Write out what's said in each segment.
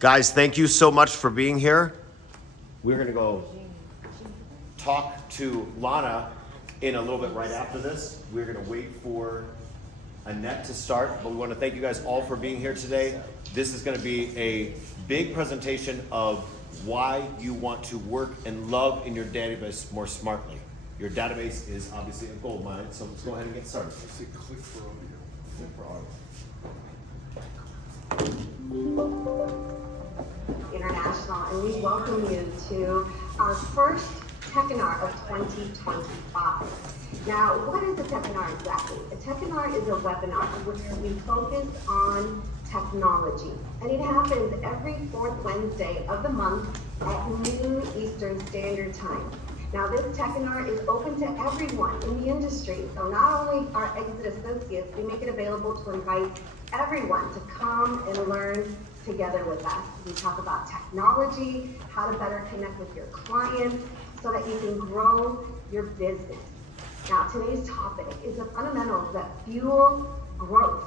Guys, thank you so much for being here. We're gonna go talk to Lana in a little bit right after this. We're gonna wait for Annette to start, but we wanna thank you guys all for being here today. This is gonna be a big presentation of why you want to work and love in your database more smartly. Your database is obviously a gold mine, so let's go ahead and get started. Let's see, click for audio. Click for audio. International, and we welcome you to our first Techinar of 2025. Now, what is a Techinar exactly? A Techinar is a webinar where we focus on technology, and it happens every fourth Wednesday of the month at noon Eastern Standard Time. Now, this Techinar is open to everyone in the industry, so not only our exit associates, we make it available to invite everyone to come and learn together with us. We talk about technology, how to better connect with your clients so that you can grow your business. Now, today's topic is the fundamentals that fuel growth,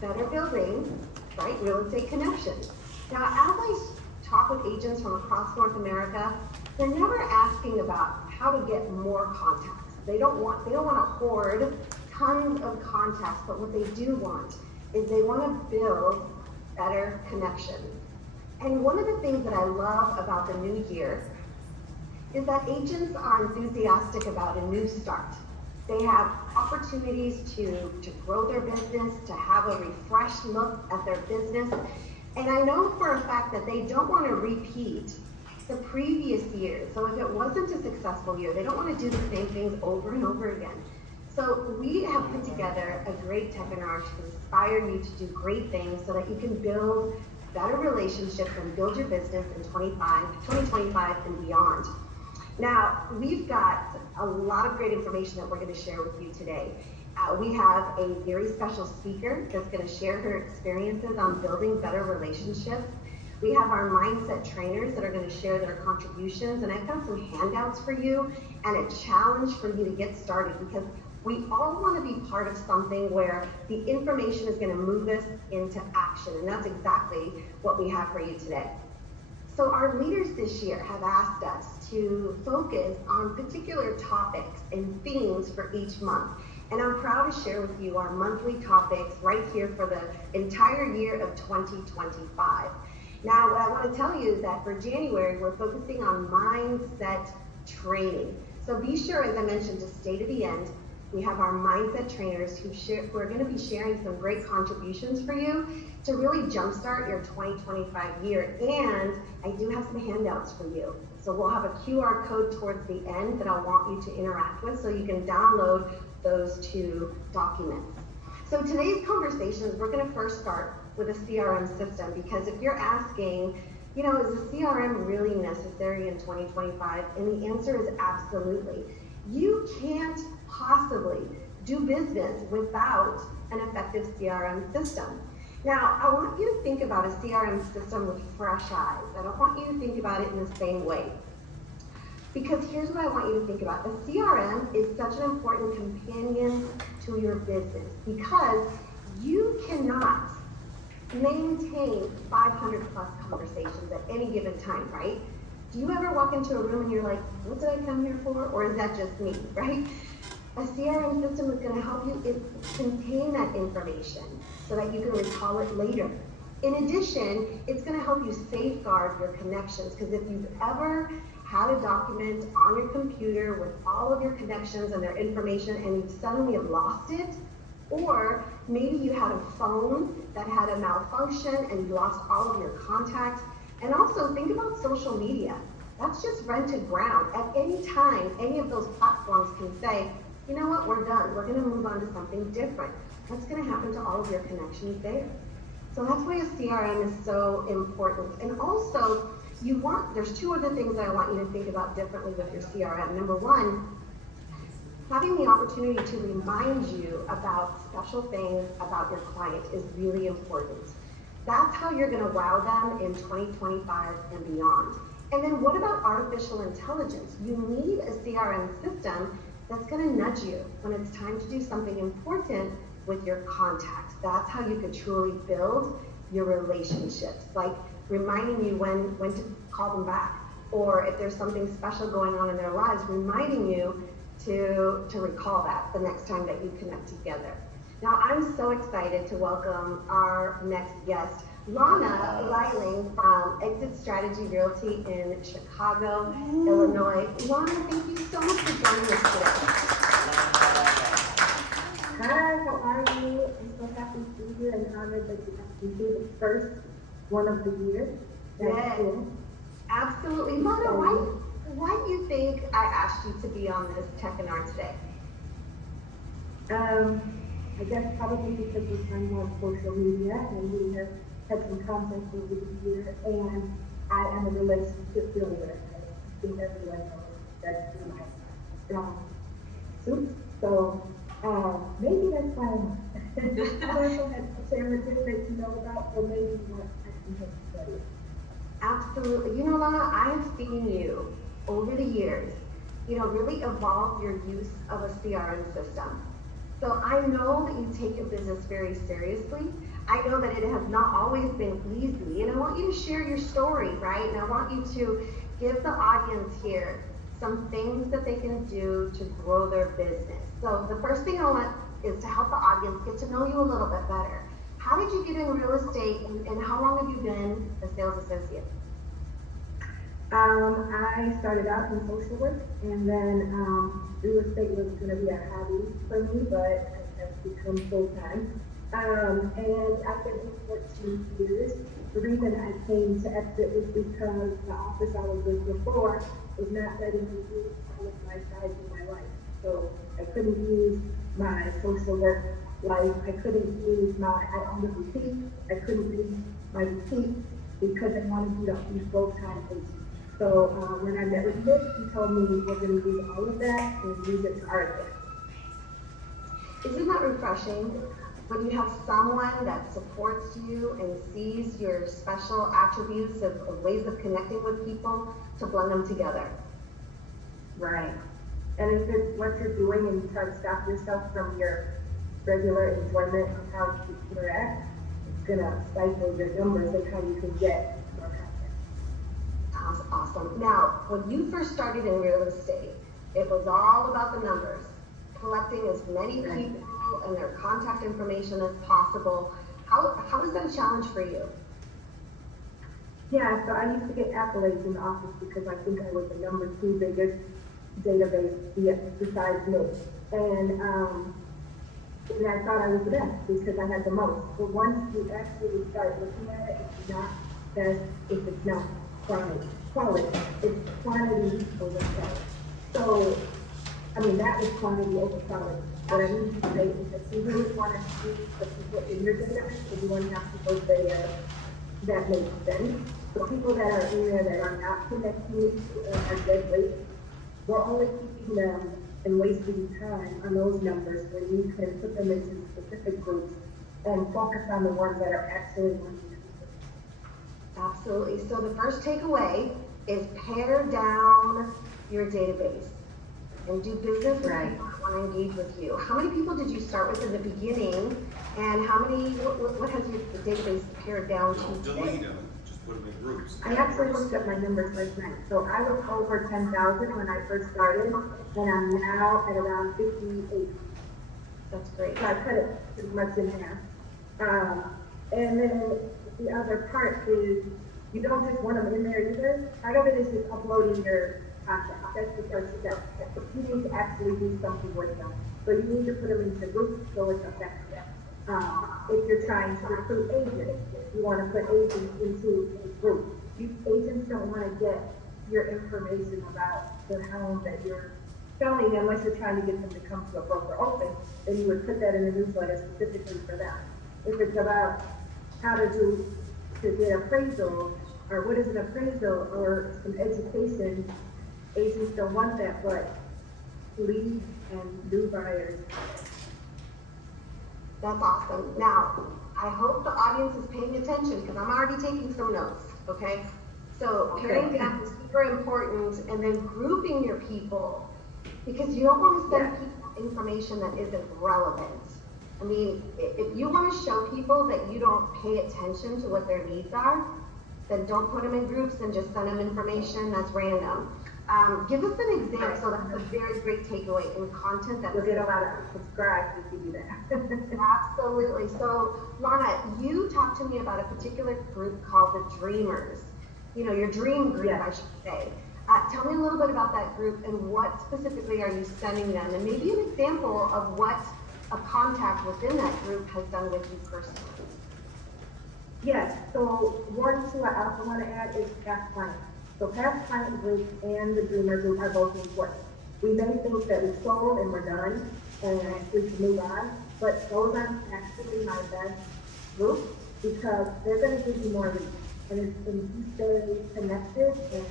better building, right? Real estate connections. Now, as I talk with agents from across North America, they're never asking about how to get more contacts. They don't want to hoard tons of contacts, but what they do want is they want to build better connections. And one of the things that I love about the new year is that agents are enthusiastic about a new start. They have opportunities to grow their business, to have a refreshed look at their business. And I know for a fact that they don't want to repeat the previous year. So if it wasn't a successful year, they don't want to do the same things over and over again. So we have put together a great Techinar to inspire you to do great things so that you can build better relationships and build your business in 2025 and beyond. Now, we've got a lot of great information that we're going to share with you today. We have a very special speaker that's going to share her experiences on building better relationships. We have our mindset trainers that are going to share their contributions, and I've got some handouts for you and a challenge for you to get started, because we all want to be part of something where the information is going to move us into action, and that's exactly what we have for you today. So our leaders this year have asked us to focus on particular topics and themes for each month. And I'm proud to share with you our monthly topics right here for the entire year of 2025. Now, what I want to tell you is that for January, we're focusing on mindset training. So be sure, as I mentioned, to stay to the end. We have our mindset trainers who are going to be sharing some great contributions for you to really jumpstart your 2025 year. And I do have some handouts for you. So we'll have a QR code towards the end that I want you to interact with, so you can download those two documents. So today's conversations, we're going to first start with a CRM system, because if you're asking, is a CRM really necessary in 2025? And the answer is absolutely. You can't possibly do business without an effective CRM system. Now, I want you to think about a CRM system with fresh eyes. I don't want you to think about it in the same way. Because here's what I want you to think about. A CRM is such an important companion to your business, because you cannot maintain 500 plus conversations at any given time, right? Do you ever walk into a room and you're like, what did I come here for? Or is that just me, right? A CRM system is going to help you contain that information so that you can recall it later. In addition, it's going to help you safeguard your connections, because if you've ever had a document on your computer with all of your connections and their information and you suddenly have lost it, or maybe you had a phone that had a malfunction and you lost all of your contacts. And also think about social media. That's just rented ground. At any time, any of those platforms can say, you know what, we're done. We're going to move on to something different. What's going to happen to all of your connections there? So that's why a CRM is so important. And also, there's two other things that I want you to think about differently with your CRM. Number one, having the opportunity to remind you about special things about your client is really important. That's how you're going to wow them in 2025 and beyond. And then what about artificial intelligence? You need a CRM system that's going to nudge you when it's time to do something important with your contacts. That's how you could truly build your relationships. Like reminding you when to call them back, or if there's something special going on in their lives, reminding you to recall that the next time that you connect together. Now, I'm so excited to welcome our next guest, Lana Liling from Exit Strategy Realty in Chicago, Illinois. Lana, thank you so much for joining us today. Hi, how are you? I'm so happy to be here and honored that you have to be the first one of the year. Yes, Cool. absolutely. Lana, why do you think I asked you to be on this Tech and Art today? I guess probably because we're trying on social media and we have had some contact over the year, and I am a relationship builder. I think everyone knows that's my strong suit. So maybe that's why I also had to share with you that you know about, or maybe what I can help you study. Absolutely. You know, Lana, I have seen you over the years, really evolve your use of a CRM system. So I know that you take your business very seriously. I know that it has not always been easy, and I want you to share your story, right? And I want you to give the audience here some things that they can do to grow their business. So the first thing I want is to help the audience get to know you a little bit better. How did you get in real estate, and how long have you been a sales associate? I started out in social work, and then real estate was going to be a hobby for me, but it has become full time. And I've been in 14 years. The reason I came to Exit was because the office I was with before was not letting me use all of my sides in my life. So I couldn't use my social work life. I couldn't use I owned a boutique. I couldn't use my boutique because I wanted you to be full-time agent. So when I met with Nick, he told me we're going to use all of that and use it to our advantage. Isn't that refreshing when you have someone that supports you and sees your special attributes of ways of connecting with people to blend them together? Right. And if it's what you're doing and you try to stop yourself from your regular enjoyment of how you interact, it's going to stifle your numbers and how you can get more content. That's awesome. Now, when you first started in real estate, it was all about the numbers, collecting as many people and their contact information as possible. How was that a challenge for you? Yeah, so I used to get accolades in the office because I think I was the number 2 biggest database besides me. And I thought I was the best because I had the most. But once you actually start looking at it, it's not best if it's not quality. It's quantity over quality. So, I mean, that was quantity over quality. What I need to say is that you really want to see the people in your database, so you want to have people there that make sense. So people that are in there that are not connecting are dead weight. We're only keeping them and wasting time on those numbers when you can put them into specific groups and focus on the ones that are actually working. Absolutely. So the first takeaway is pare down your database and do business with people that want to engage with you. How many people did you start with in the beginning, and what has your database pared down to today? Delete them, just put them in groups. I actually looked at my numbers last night. So I was over 10,000 when I first started, and I'm now at around 58. That's great. So I cut it pretty much in half. And then the other part is you don't just want them in there either. Part of it is just uploading your content. That's the first step. You need to actually do something with them. So you need to put them into groups so it's effective. If you're trying to recruit agents, you want to put agents into a group. Agents don't want to get your information about the home that you're selling unless you're trying to get them to come to a broker open. Then you would put that in a newsletter specifically for them. If it's about how to get appraisal, or what is an appraisal, or some education, agents don't want that, but leads and new buyers. That's awesome. Now, I hope the audience is paying attention because I'm already taking some notes, okay? So paring down is super important, and then grouping your people, because you don't want to send people information that isn't relevant. I mean, if you want to show people that you don't pay attention to what their needs are, then don't put them in groups and just send them information that's random. Give us an example. So that's a very great takeaway in content that You'll get a lot of subscribes if you do that. Absolutely. So, Lana, you talked to me about a particular group called the Dreamers. You know, your dream group, Yes. I should say. Tell me a little bit about that group and what specifically are you sending them, and maybe an example of what a contact within that group has done with you personally. Yes, so one too I also want to add is past clients. So past client group and the Dreamer group are both important. We may think that we sold and we're done and we can move on, but those are actually my best group because they're going to give you more reach. And if you stay connected and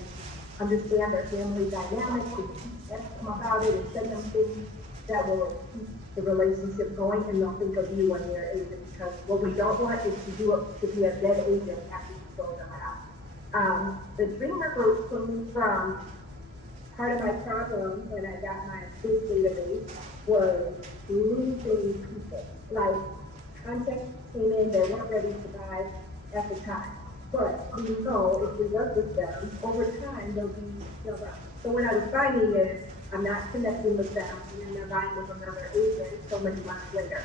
understand their family dynamics and ask them about it and send them things that will keep the relationship going, and they'll think of you when you're an agent, because what we don't want is to be a dead agent after you sold them out. The Dreamer group came from part of my problem when I got my food database was losing people. Like, contacts came in, they weren't ready to buy at the time. But we know if we work with them, over time they'll be filled up. So what I was finding is I'm not connecting with them and then they're buying with another agent so many months later.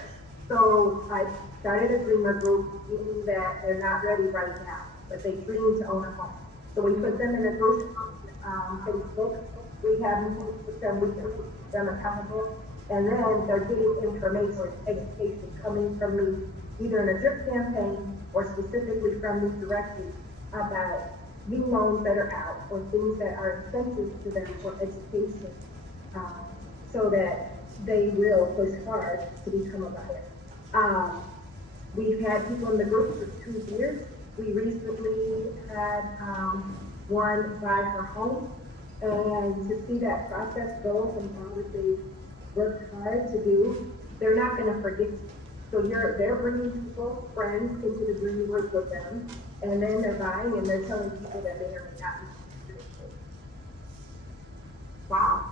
So I started a Dreamer group, meaning that they're not ready right now, but they dream to own a home. So we put them in a group on Facebook. We have meetings with them, we keep them accountable, and then they're getting information, education coming from me, either in a drip campaign or specifically from me directly about new loans that are out or things that are incentives to them for education, so that they will push hard to become a buyer. We've had people in the group for 2 years. We recently had one buy her home, and to see that process go from all that they worked hard to do, they're not going to forget you. So they're bringing people, friends, into the dream group with them, and then they're buying and they're telling people that they are not. Wow.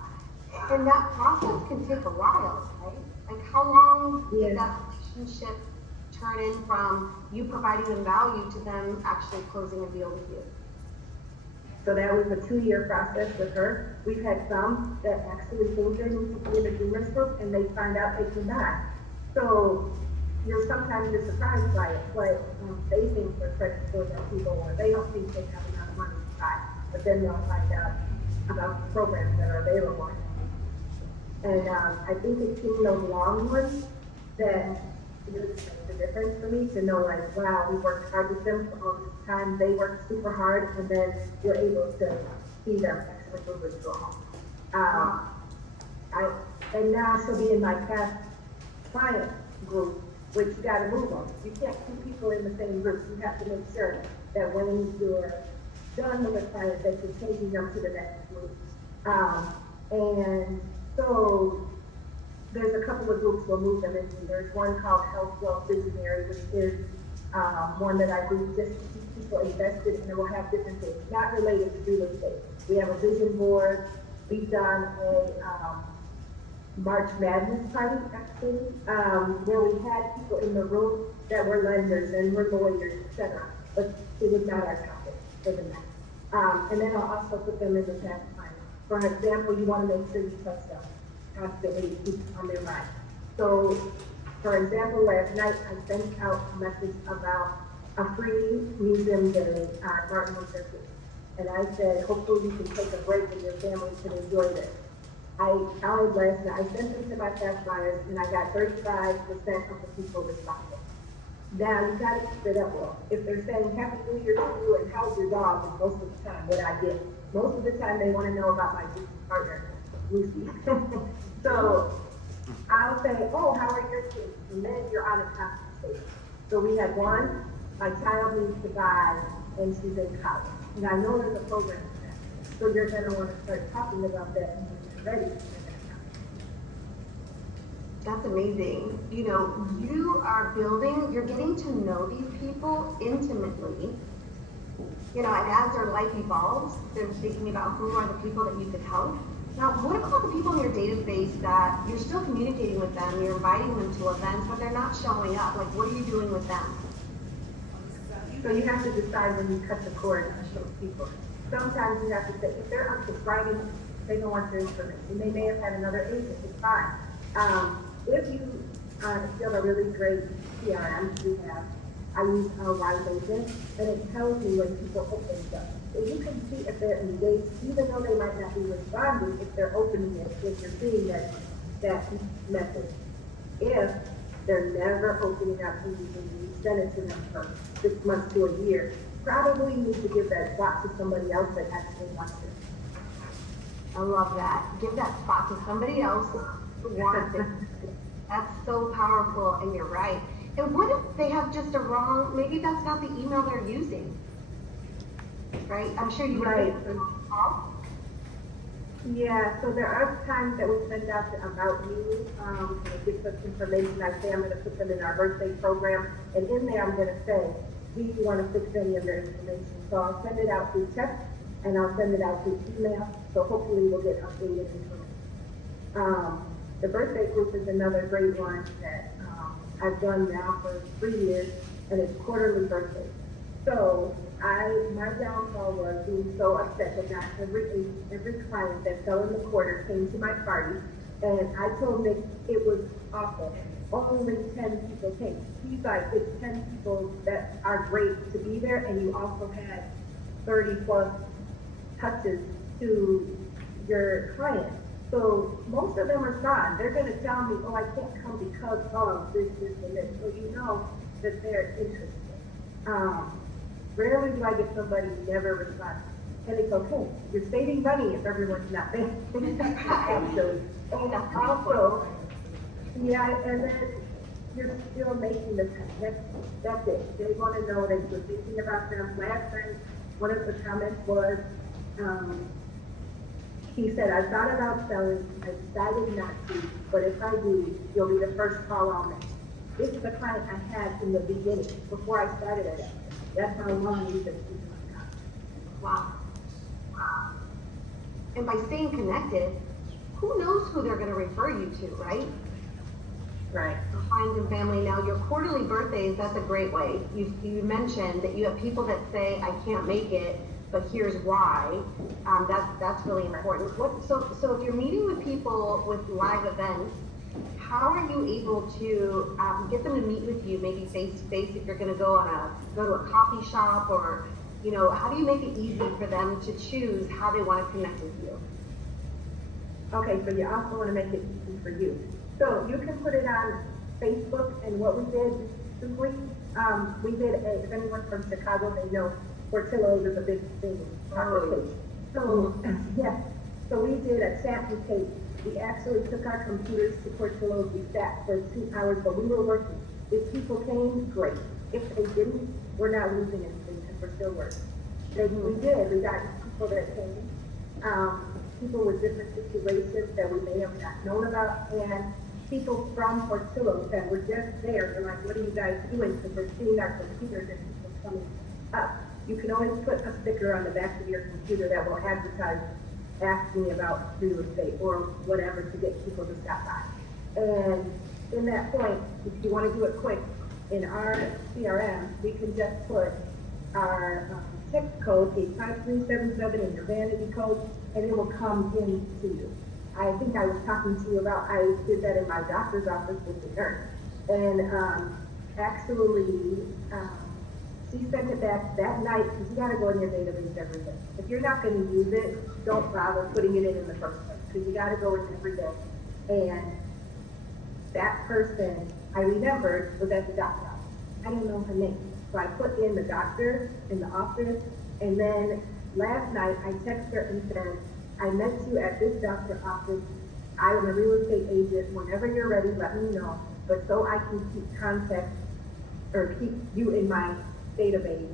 And that process can take a while, right? Like, how long did that relationship turn in from you providing them value to them actually closing a deal with you? So that was a 2-year process with her. We've had some that actually think they need to be in the dreamers group and they find out they cannot. So sometimes you're surprised by it, but they think they're predatory people, or they don't think they have enough money to buy. But then they'll find out about the programs that are available. And I think it's seeing those long ones that really makes the difference for me to know, like, wow, we worked hard with them for all this time. They worked super hard, and then you're able to see them actually move into a home. And now she'll be in my past client group, which you got to move them. You can't keep people in the same group. You have to make sure that when you're done with a client, that you're taking them to the next group. And so there's a couple of groups we'll move them into. There's one called Health Wealth Visionary, which is one that I do just to keep people invested, and it will have different things, not related to real estate. We have a vision board. We've done a March Madness party, actually, where we had people in the room that were lenders and were lawyers, etc. But it was not our topic for the night. And then I'll also put them in the past time. For example, you want to make sure you touch them constantly, keep on their mind. So, for example, last night I sent out a message about a free museum day at Martin Luther King. And I said, hopefully you can take a break and your family can enjoy this. I counted last night, I sent them to my past buyers, and I got 35% of the people responding. Now, you gotta keep it up well. If they're saying Happy New Year to you and how's your dog, is most of the time what I get. Most of the time they wanna know about my business partner, Lucy. So, I'll say, oh, how are your kids? And then you're on a conversation. So we had one, my child needs to buy, and she's in college. And I know there's a program for that. So you're gonna wanna start talking about that when you're ready. That's amazing. You know, you're getting to know these people intimately. You know, and as their life evolves, they're thinking about who are the people that you could help. Now, what about the people in your database that you're still communicating with them, you're inviting them to events, but they're not showing up? Like, what are you doing with them? So you have to decide when you cut the cord on those people. Sometimes you have to say, if they're unsubscribing, they don't want your information. They may have had another agent, it's fine. If you feel a really great CRM, I use a Wise Agent, and it tells me when people open stuff. So you can see if they're engaged, even though they might not be responding, if they're opening it, if you're seeing that message. If they're never opening up anything, you send it to them for 6 months to a year, probably need to give that spot to somebody else that actually wants it. I love that. Give that spot to somebody else who wants it. That's so powerful, and you're right. And what if they have just a wrong, maybe that's not the email they're using, right? I'm sure you Right. call. Yeah, so there are times that we send out the About You, and it gives us information. I say I'm gonna put them in our birthday program, and in there I'm gonna say, do you wanna fix any of their information? So I'll send it out through text, and I'll send it out through email, so hopefully we'll get updated information. The birthday group is another great one that, I've done now for 3 years, and it's quarterly birthdays. So my downfall was being so upset that not every client that fell in the quarter came to my party, and I told Nick it was awful. Only 10 people came. He's like, it's 10 people that are great to be there, and you also had 30 plus touches to your client. So most of them respond. They're gonna tell me, oh, I can't come because of this, and this. So you know that they're interested. Rarely do I get somebody who never responds. And it's okay. You're saving money if everyone's not there. Actually. And also, yeah, and then you're still making the connection. That's it. They want to know that you're thinking about them. Last time, one of the comments was, he said, I thought about selling, I decided not to, but if I do, you'll be the first call I'll make. This is the client I had in the beginning, before I started it. That's how long we've been keeping my contract. Wow. And by staying connected, who knows who they're gonna refer you to, right? Right. Friends and family. Now, your quarterly birthdays, that's a great way. You mentioned that you have people that say, I can't make it, but here's why. That's really important. So if you're meeting with people with live events, how are you able to get them to meet with you, maybe face to face, if you're going to go to a coffee shop, or how do you make it easy for them to choose how they want to connect with you? Okay, so you also want to make it easy for you. So you can put it on Facebook, and what we did simply, if anyone's from Chicago, they know Portillo's is a big thing. So, yeah, so we did a chat and tape. We actually took our computers to Portillo's. We sat for 2 hours, but we were working. If people came, great. If they didn't, we're not losing anything because we're still working. We did. We got people that came, people with different situations that we may have not known about, and people from Portillo's that were just there. They're like, what are you guys doing? Because they're seeing our computers and people coming up. You can always put a sticker on the back of your computer that will advertise, ask me about real estate or whatever, to get people to stop by. And in that point, if you want to do it quick, in our CRM, we can just put our text code, 85377, in your vanity code, and it will come in to you. I think I was talking to you about, I did that in my doctor's office with the nurse. And actually, she sent it back that night, because you gotta go in your database every day. If you're not gonna use it, don't bother putting it in the first place, because you gotta go in every day. And that person I remembered was at the doctor's office. I didn't know her name. So I put in the doctor in the office, and then last night I texted her and said, I met you at this doctor's office. I am a real estate agent. Whenever you're ready, let me know. But so I can keep contact, or keep you in my database,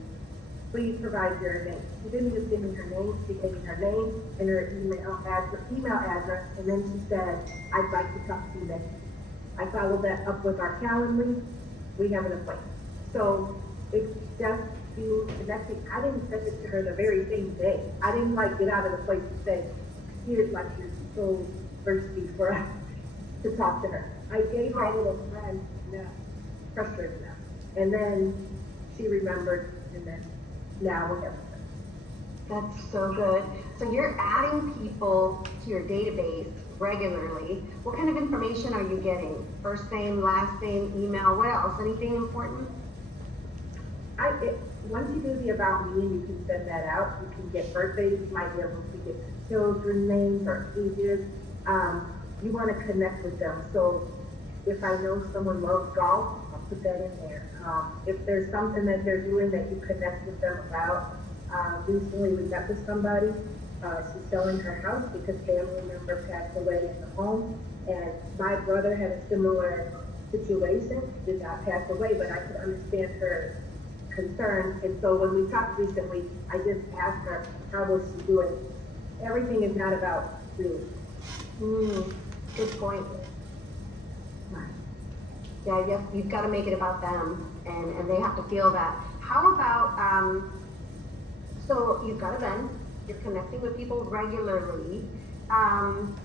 please provide your name. She didn't just give me her name, she gave me her name and her email address, and then she said, I'd like to talk to you next week. I followed that up with our Calendly. We have an appointment. So it's just being connected. I didn't send it to her the very same day. I didn't get out of the place and say, here's you're so thirsty for us to talk to her. I gave her a little friend, frustrated now. And then she remembered and then now we have. That's so good. So you're adding people to your database regularly. What kind of information are you getting? First name, last name, email, what else? Anything important? Once you do the about me, you can send that out. You can get birthdays, you might be able to get children names or ages. You want to connect with them. So if I know someone loves golf, I'll put that in there. If there's something that they're doing that you connect with them about, recently we met with somebody, she's selling her house because family member passed away in the home, and my brother had a similar situation, did not pass away, but I could understand her concern, and so when we talked recently, I just asked her, how was she doing? Everything is not about you. Good point. Yeah, you've got to make it about them, and they have to feel that. How about, so you've got events, you're connecting with people regularly.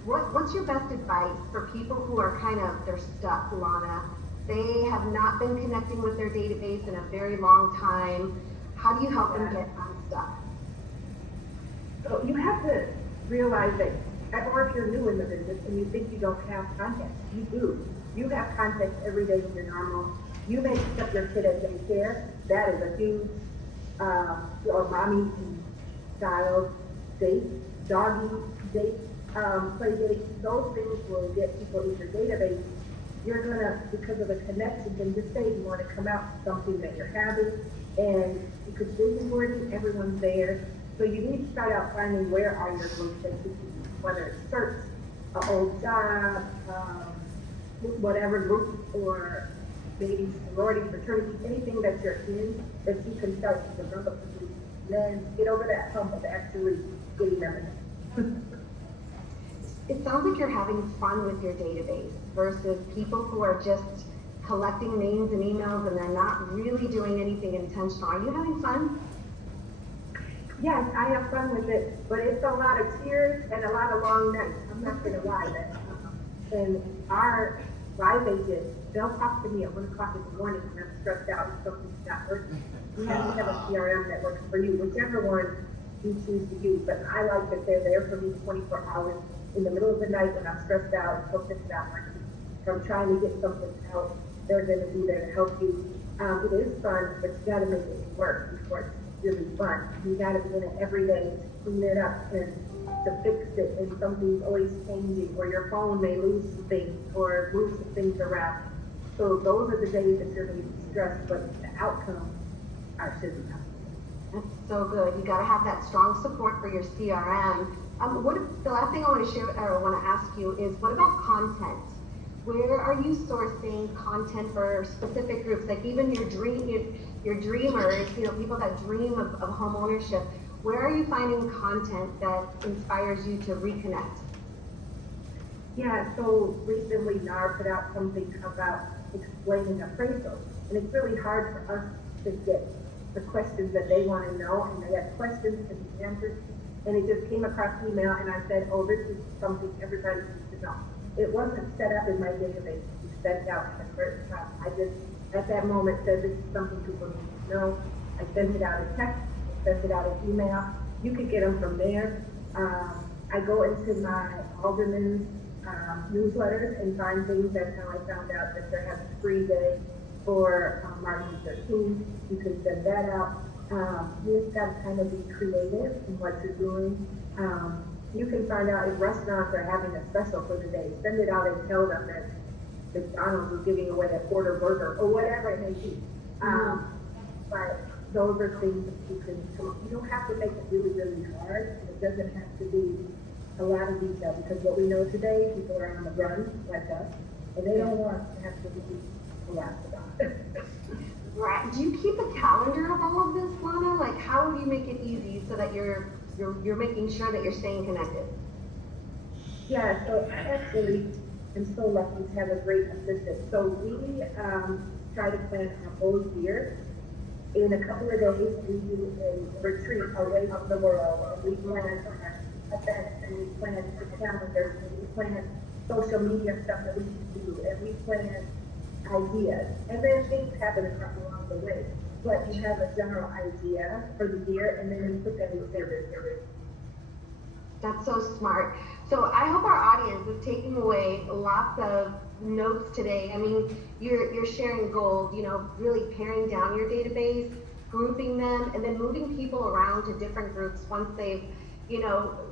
What's your best advice for people who are they're stuck, Lana? They have not been connecting with their database in a very long time. How do you help them get unstuck? So you have to realize that, or if you're new in the business and you think you don't have contacts, you do. You have contacts every day in your normal. You may pick up your kid at daycare. That is a huge, or mommy and child date, doggy date, play date. Those things will get people in your database. You're gonna, because of the connections, and just say you want to come out to something that you're having, and you could vision boarding, everyone's there. So you need to start out finding where are your groups that you can, whether it's church, an old job, whatever group, or maybe sorority, fraternity, anything that you're in that you can start to develop, then get over that hump of actually getting them in. It sounds like you're having fun with your database versus people who are just collecting names and emails and they're not really doing anything intentional. Are you having fun? Yes, I have fun with it, but it's a lot of tears and a lot of long nights. I'm not gonna lie that. And our live agents, they'll talk to me at 1 o'clock in the morning when I'm stressed out and something's not working. You have to have a CRM that works for you, whichever one you choose to use. But I like that they're there for me 24 hours in the middle of the night when I'm stressed out and something's not working. From trying to get something out, they're gonna be there to help you. It is fun, but you gotta make it work before it's really fun. You gotta be in it every day to clean it up and to fix it, and something's always changing, or your phone may lose some things or move some things around. So those are the days that you're gonna be stressed, but the outcome should be happy. That's so good. You got to have that strong support for your CRM. The last thing I want to share or I want to ask you is, what about content? Where are you sourcing content for specific groups, like even your dreamers, people that dream of home ownership? Where are you finding content that inspires you to reconnect? Yeah, so recently NAR put out something about explaining appraisal, and it's really hard for us to get the questions that they want to know, and they have questions and answers, and it just came across email, and I said, oh, this is something everybody needs to know. It wasn't set up in my database to be sent out at a certain time. I just, at that moment, said this is something people need to know. I sent it out as text, I sent it out as email. You could get them from there. I go into my alderman's newsletters and find things. That's how I found out that they're having a free day for Martin Luther King. You can send that out. You just got to kind of be creative in what you're doing. You can find out if restaurants are having a special for the day. Send it out and tell them that McDonald's is giving away a quarter burger or whatever it may be. But those are things that you can come up. You don't have to make it really, really hard. It doesn't have to be a lot of detail, because what we know today, people are on the run like us, and they don't want to have to be a lot about it. Right. Do you keep a calendar of all of this, Lana? Like, how do you make it easy so that you're making sure that you're staying connected? Yeah, so I actually am so lucky to have a great assistant. So we try to plan our whole year. In a couple of days, we do a retreat away from the world, and we plan our events, and we plan the calendars, and we plan social media stuff that we can do, and we plan ideas. And then things happen along the way. but you have a general idea for the year, and then you put that in service. That's so smart. So I hope our audience is taking away lots of notes today. I mean, you're sharing gold, you know, really paring down your database, grouping them, and then moving people around to different groups once they've,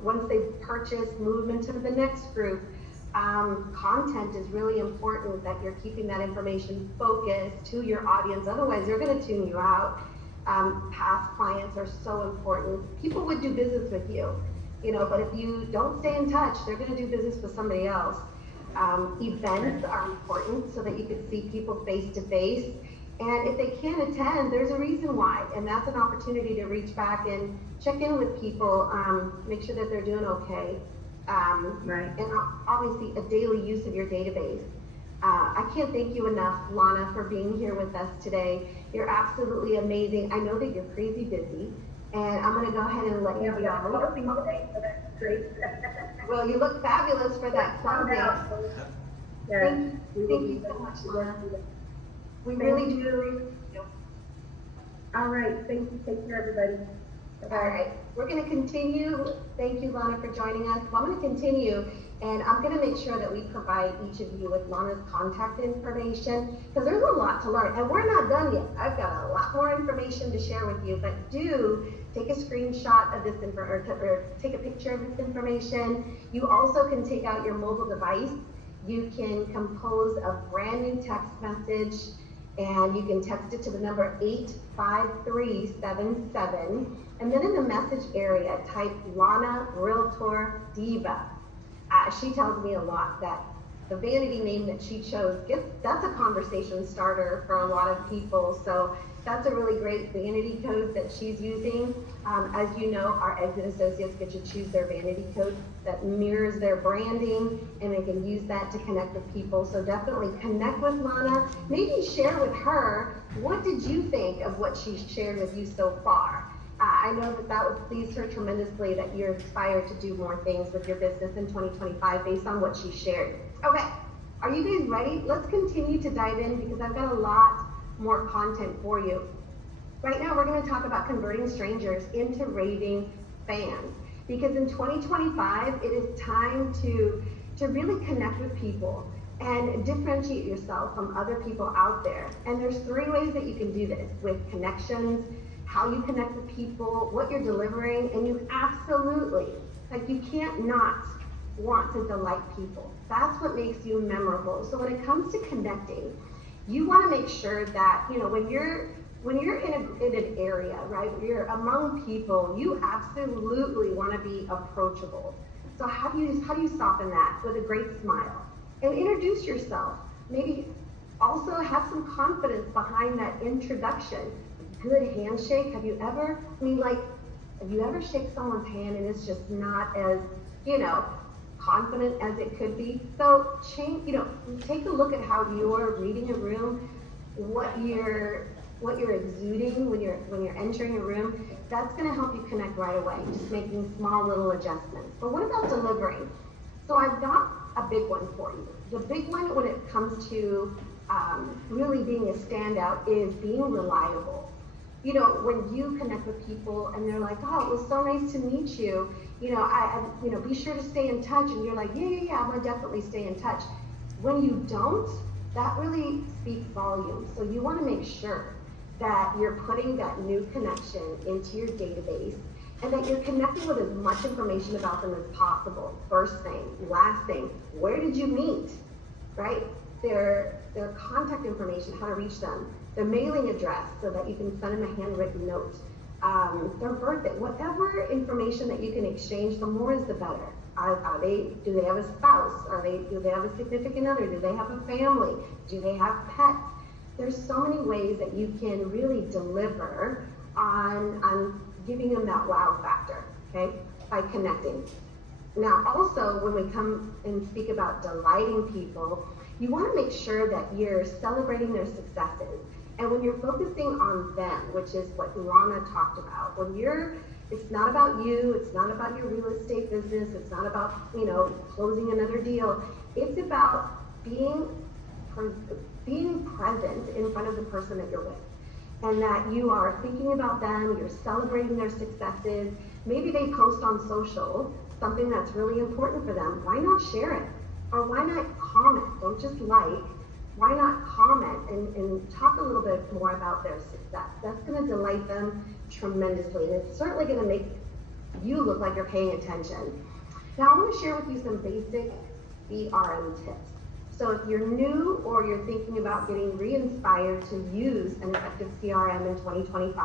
once they've purchased, move them into the next group. Content is really important, that you're keeping that information focused to your audience. Otherwise, they're going to tune you out. Past clients are so important. People would do business with you, but if you don't stay in touch, they're going to do business with somebody else. Events are important so that you can see people face to face. And if they can't attend, there's a reason why. And that's an opportunity to reach back and check in with people, make sure that they're doing okay. Right. And obviously a daily use of your database. I can't thank you enough, Lana, for being here with us today. You're absolutely amazing. I know that you're crazy busy, and I'm going to go ahead and let you go. That's great. Well, you look fabulous for that clothing. Yeah. Thank you so much, Lana. We really do. All right, thank you. Take care, everybody. All right, we're going to continue. Thank you, Lana, for joining us. Well, I'm going to continue, and I'm going to make sure that we provide each of you with Lana's contact information, because there's a lot to learn, and we're not done yet. I've got a lot more information to share with you, but do take a screenshot of this or take a picture of this information. You also can take out your mobile device. You can compose a brand new text message, and you can text it to the number 85377. And then in the message area, type Lana Realtor Diva. She tells me a lot that the vanity name that she chose, that's a conversation starter for a lot of people. So that's a really great vanity code that she's using. As you know, our exit associates get to choose their vanity code that mirrors their branding, and they can use that to connect with people. So definitely connect with Lana. Maybe share with her, what did you think of what she shared with you so far? I know that would please her tremendously, that you're inspired to do more things with your business in 2025 based on what she shared. Okay, are you guys ready? Let's continue to dive in, because I've got a lot more content for you. Right now, we're going to talk about converting strangers into raving fans, because in 2025, it is time to really connect with people and differentiate yourself from other people out there. And there's 3 ways that you can do this: with connections, how you connect with people, what you're delivering, and you absolutely, you can't not want to delight people. That's what makes you memorable. So when it comes to connecting, you want to make sure that, when you're in an area, right, you're among people, you absolutely want to be approachable. So how do you soften that? With a great smile and introduce yourself. Maybe also have some confidence behind that introduction. Good handshake. Have you ever shake someone's hand and it's just not as, confident as it could be? So take a look at how you're reading a room, what you're exuding when you're entering a room. That's going to help you connect right away, just making small little adjustments. But what about delivering? So I've got a big one for you. The big one when it comes to really being a standout is being reliable. When you connect with people and they're like, "Oh, it was so nice to meet you. Be sure to stay in touch." And you're like, "Yeah, I'm gonna definitely stay in touch." When you don't, that really speaks volumes. So you want to make sure that you're putting that new connection into your database, and that you're connecting with as much information about them as possible. First thing, last thing, where did you meet? Right? Their contact information, how to reach them, their mailing address so that you can send them a handwritten note, their birthday, whatever information that you can exchange, the more is the better. Do they have a spouse? Do they have a significant other? Do they have a family? Do they have pets? There's so many ways that you can really deliver on giving them that wow factor, okay, by connecting. Now, also, when we come and speak about delighting people, you want to make sure that you're celebrating their successes. And when you're focusing on them, which is what Lana talked about, it's not about you, it's not about your real estate business, it's not about, closing another deal. It's about being present in front of the person that you're with. and that you are thinking about them, you're celebrating their successes. Maybe they post on social something that's really important for them. Why not share it? Or why not comment? Don't just like. Why not comment and talk a little bit more about their success? That's going to delight them tremendously, and it's certainly going to make you look like you're paying attention. Now, I want to share with you some basic CRM tips. So if you're new or you're thinking about getting re-inspired to use an effective CRM in 2025,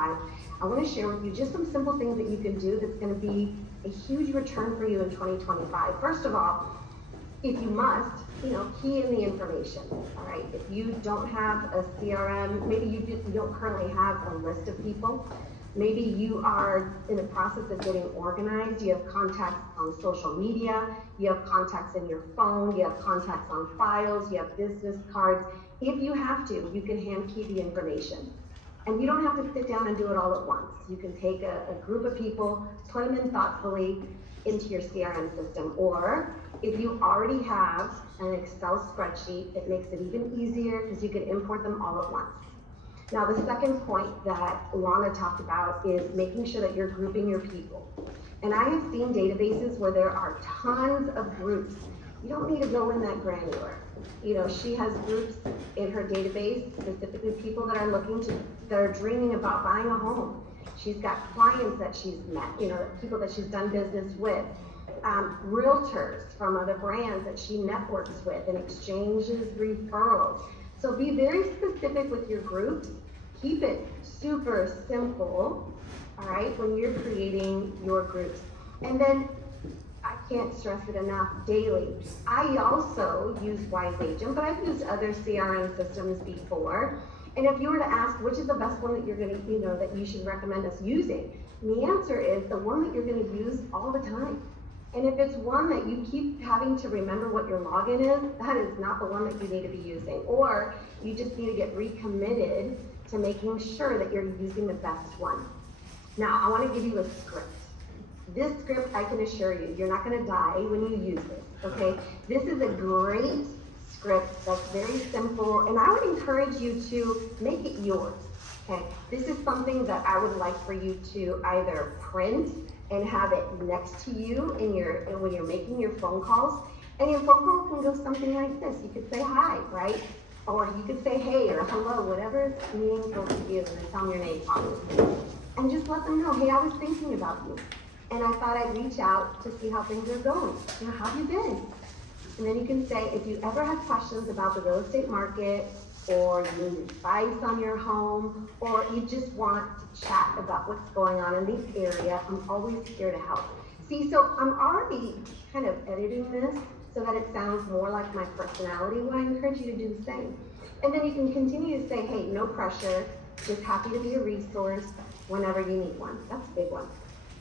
I want to share with you just some simple things that you can do that's going to be a huge return for you in 2025. First of all, if you must, key in the information, all right? If you don't have a CRM, maybe you don't currently have a list of people, maybe you are in the process of getting organized, you have contacts on social media, you have contacts in your phone, you have contacts on files, you have business cards. If you have to, you can hand key the information. And you don't have to sit down and do it all at once. You can take a group of people, put them in thoughtfully into your CRM system. Or if you already have an Excel spreadsheet, it makes it even easier because you can import them all at once. Now, the second point that Lana talked about is making sure that you're grouping your people. And I have seen databases where there are tons of groups. You don't need to go in that granular. She has groups in her database, specifically people that are dreaming about buying a home. She's got clients that she's met, people that she's done business with, realtors from other brands that she networks with and exchanges referrals. So be very specific with your groups. Keep it super simple, all right, when you're creating your groups. And then, I can't stress it enough, daily. I also use Wise Agent, but I've used other CRM systems before. And if you were to ask which is the best one that you're going to, that you should recommend us using, the answer is the one that you're going to use all the time. And if it's one that you keep having to remember what your login is, that is not the one that you need to be using. Or you just need to get recommitted to making sure that you're using the best one. Now, I want to give you a script. This script, I can assure you, you're not going to die when you use this, okay? This is a great script that's very simple, and I would encourage you to make it yours, okay? This is something that I would like for you to either print and have it next to you when you're making your phone calls. And your phone call can go something like this. You could say hi, right? Or you could say hey or hello, whatever is meaningful to you, and then tell them your name, obviously. And just let them know, hey, I was thinking about you. And I thought I'd reach out to see how things are going. How have you been? And then you can say, if you ever have questions about the real estate market, or you need advice on your home, or you just want to chat about what's going on in the area, I'm always here to help. See, so I'm already kind of editing this so that it sounds more like my personality. Well, I encourage you to do the same. And then you can continue to say, hey, no pressure, just happy to be a resource whenever you need one. That's a big one.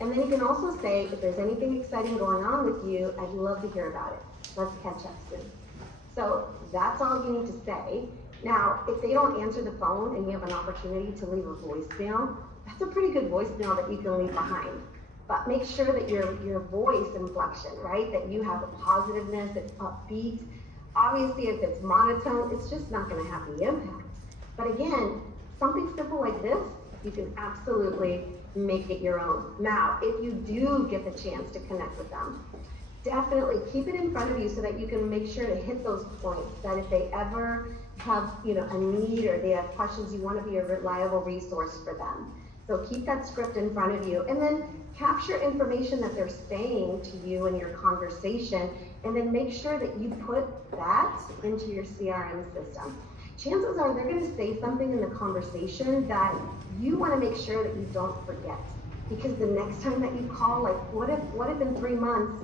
And then you can also say, if there's anything exciting going on with you, I'd love to hear about it. Let's catch up soon. So that's all you need to say. Now, if they don't answer the phone and you have an opportunity to leave a voicemail, that's a pretty good voicemail that you can leave behind. But make sure that your voice inflection, right? That you have a positiveness, it's upbeat. Obviously, if it's monotone, it's just not going to have the impact. But again, something simple like this, you can absolutely make it your own. Now, if you do get the chance to connect with them, definitely keep it in front of you so that you can make sure to hit those points, that if they ever have a need or they have questions, you want to be a reliable resource for them. So keep that script in front of you, and then capture information that they're saying to you in your conversation, and then make sure that you put that into your CRM system. Chances are they're going to say something in the conversation that you want to make sure that you don't forget, because the next time that you call, like what if in 3 months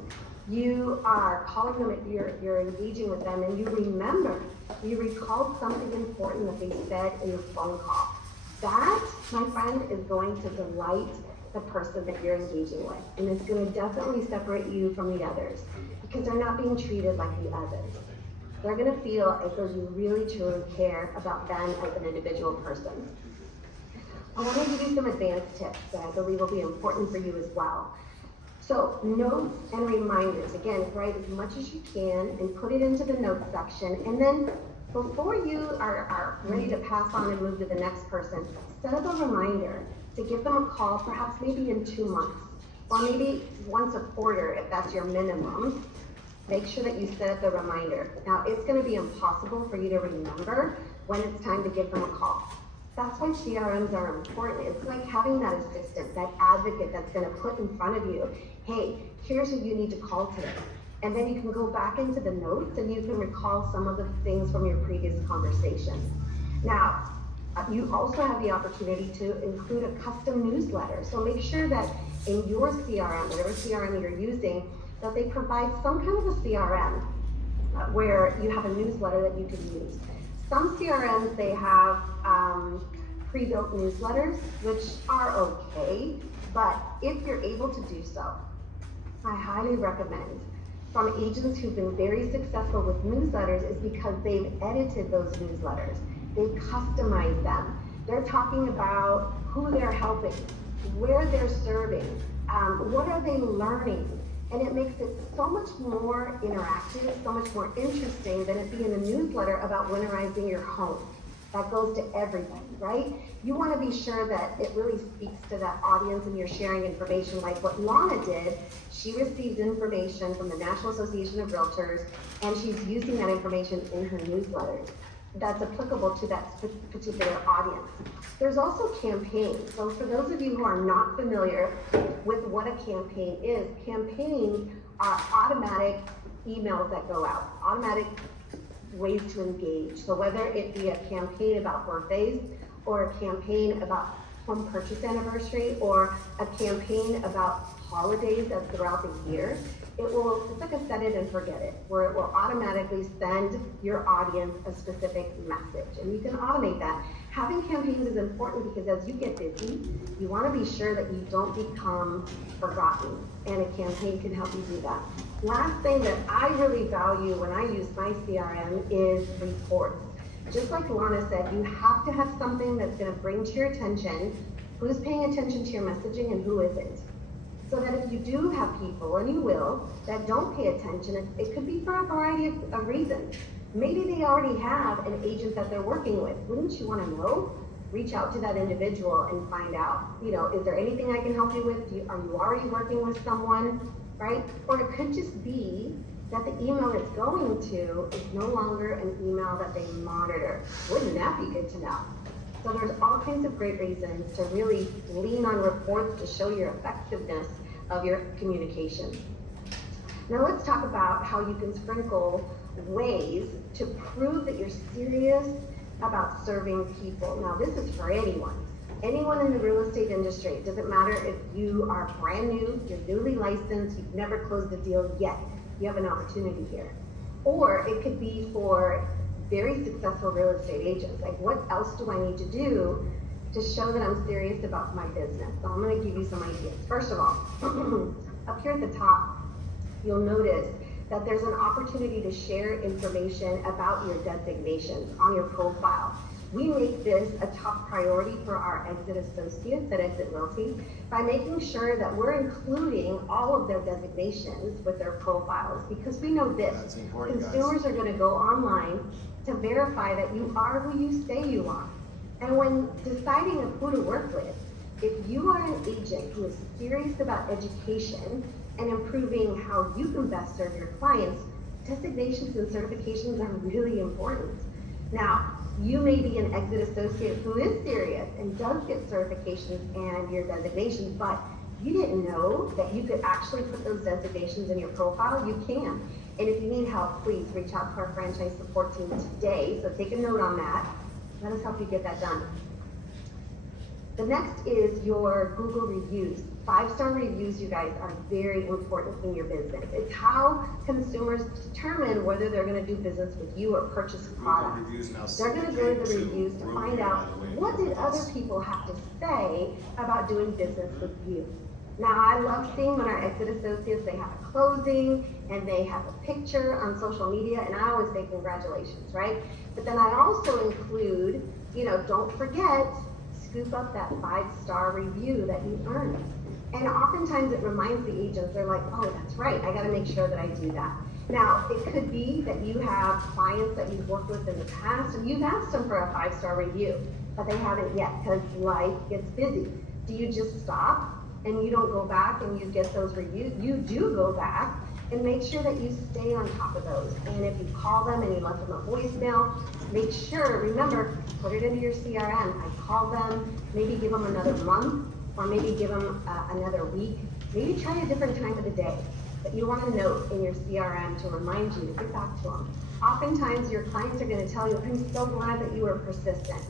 you are calling them, you're engaging with them, and you recalled something important that they said in the phone call. That, my friend, is going to delight the person that you're engaging with, and it's going to definitely separate you from the others, because they're not being treated like the others. They're going to feel as though you really truly care about them as an individual person. I want to give you some advanced tips that I believe will be important for you as well. So notes and reminders, again, write as much as you can and put it into the notes section, and then Before you are ready to pass on and move to the next person, set up a reminder to give them a call, perhaps maybe in 2 months, or maybe once a quarter if that's your minimum. Make sure that you set up the reminder. Now, it's gonna be impossible for you to remember when it's time to give them a call. That's why CRMs are important. It's like having that assistant, that advocate that's gonna put in front of you, hey, here's who you need to call today. And then you can go back into the notes and you can recall some of the things from your previous conversation. Now, you also have the opportunity to include a custom newsletter. So make sure that in your CRM, whatever CRM you're using, that they provide some kind of a CRM where you have a newsletter that you can use. Some CRMs, they have pre-built newsletters, which are okay, but if you're able to do so, I highly recommend from agents who've been very successful with newsletters is because they've edited those newsletters. They've customized them. They're talking about who they're helping, where they're serving, what are they learning, and it makes it so much more interactive, so much more interesting than it being a newsletter about winterizing your home. That goes to everybody, right? You want to be sure that it really speaks to that audience and you're sharing information like what Lana did. She received information from the National Association of Realtors and she's using that information in her newsletters. That's applicable to that particular audience. There's also campaigns. So for those of you who are not familiar with what a campaign is, campaigns are automatic emails that go out, automatic ways to engage. So whether it be a campaign about birthdays or a campaign about home purchase anniversary or a campaign about holidays that's throughout the year, it's like a set it and forget it, where it will automatically send your audience a specific message. And you can automate that. Having campaigns is important because as you get busy, you want to be sure that you don't become forgotten. And a campaign can help you do that. Last thing that I really value when I use my CRM is reports. Just like Lana said, you have to have something that's going to bring to your attention who's paying attention to your messaging and who isn't. So that if you do have people, and you will, that don't pay attention, it could be for a variety of reasons. Maybe they already have an agent that they're working with. Wouldn't you want to know? Reach out to that individual and find out, is there anything I can help you with? Are you already working with someone, right? Or it could just be that the email it's going to is no longer an email that they monitor. Wouldn't that be good to know? So there's all kinds of great reasons to really lean on reports to show your effectiveness of your communication. Now let's talk about how you can sprinkle ways to prove that you're serious about serving people. Now this is for anyone in the real estate industry. It doesn't matter if you are brand new, you're newly licensed, you've never closed a deal yet. You have an opportunity here. Or it could be for very successful real estate agents. Like, what else do I need to do to show that I'm serious about my business? So I'm going to give you some ideas. First of all, up here at the top, you'll notice that there's an opportunity to share information about your designations on your profile. We make this a top priority for our exit associates at Exit Realty by making sure that we're including all of their designations with their profiles, because we know this. That's important, consumers are going to go online to verify that you are who you say you are. And when deciding of who to work with, if you are an agent who is serious about education and improving how you can best serve your clients, designations and certifications are really important. Now, you may be an exit associate who is serious and does get certifications and your designations, but you didn't know that you could actually put those designations in your profile. You can. And if you need help, please reach out to our franchise support team today. So take a note on that. Let us help you get that done. The next is your Google reviews. 5-star reviews, you guys, are very important in your business. It's how consumers determine whether they're going to do business with you or purchase a product. They're going to go to the reviews to find out what did other people have to say about doing business with you. Now, I love seeing when our exit associates, they have a closing and they have a picture on social media, and I always say congratulations, right? But then I also include, don't forget, scoop up that 5-star review that you earned. And oftentimes it reminds the agents, they're like, oh, that's right, I gotta make sure that I do that. Now, it could be that you have clients that you've worked with in the past and you've asked them for a 5-star review, but they haven't yet because life gets busy. Do you just stop and you don't go back and you get those reviews? You do go back and make sure that you stay on top of those. And if you call them and you left them a voicemail, make sure, remember, put it into your CRM. I call them, maybe give them another month, or maybe give them another week. Maybe try a different time of the day. But you want to note in your CRM to remind you to get back to them. Oftentimes, your clients are going to tell you, I'm so glad that you were persistent.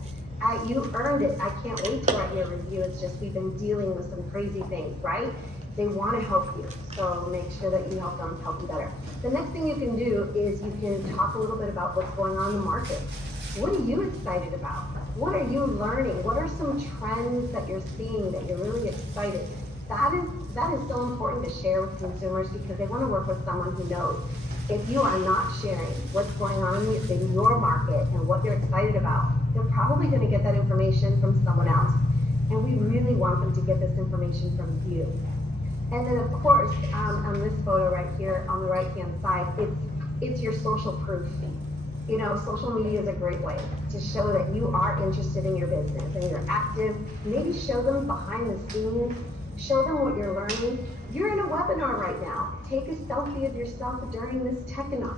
You earned it. I can't wait to write your review. It's just we've been dealing with some crazy things, right? They want to help you, so make sure that you help them help you better. The next thing you can do is you can talk a little bit about what's going on in the market. What are you excited about? What are you learning? What are some trends that you're seeing that you're really excited? That is so important to share with consumers because they want to work with someone who knows. If you are not sharing what's going on in your market and what you're excited about, they're probably going to get that information from someone else. And we really want them to get this information from you. And then of course, on this photo right here on the right-hand side, it's your social proof. You know, social media is a great way to show that you are interested in your business and you're active. Maybe show them behind the scenes, show them what you're learning. You're in a webinar right now. Take a selfie of yourself during this techinar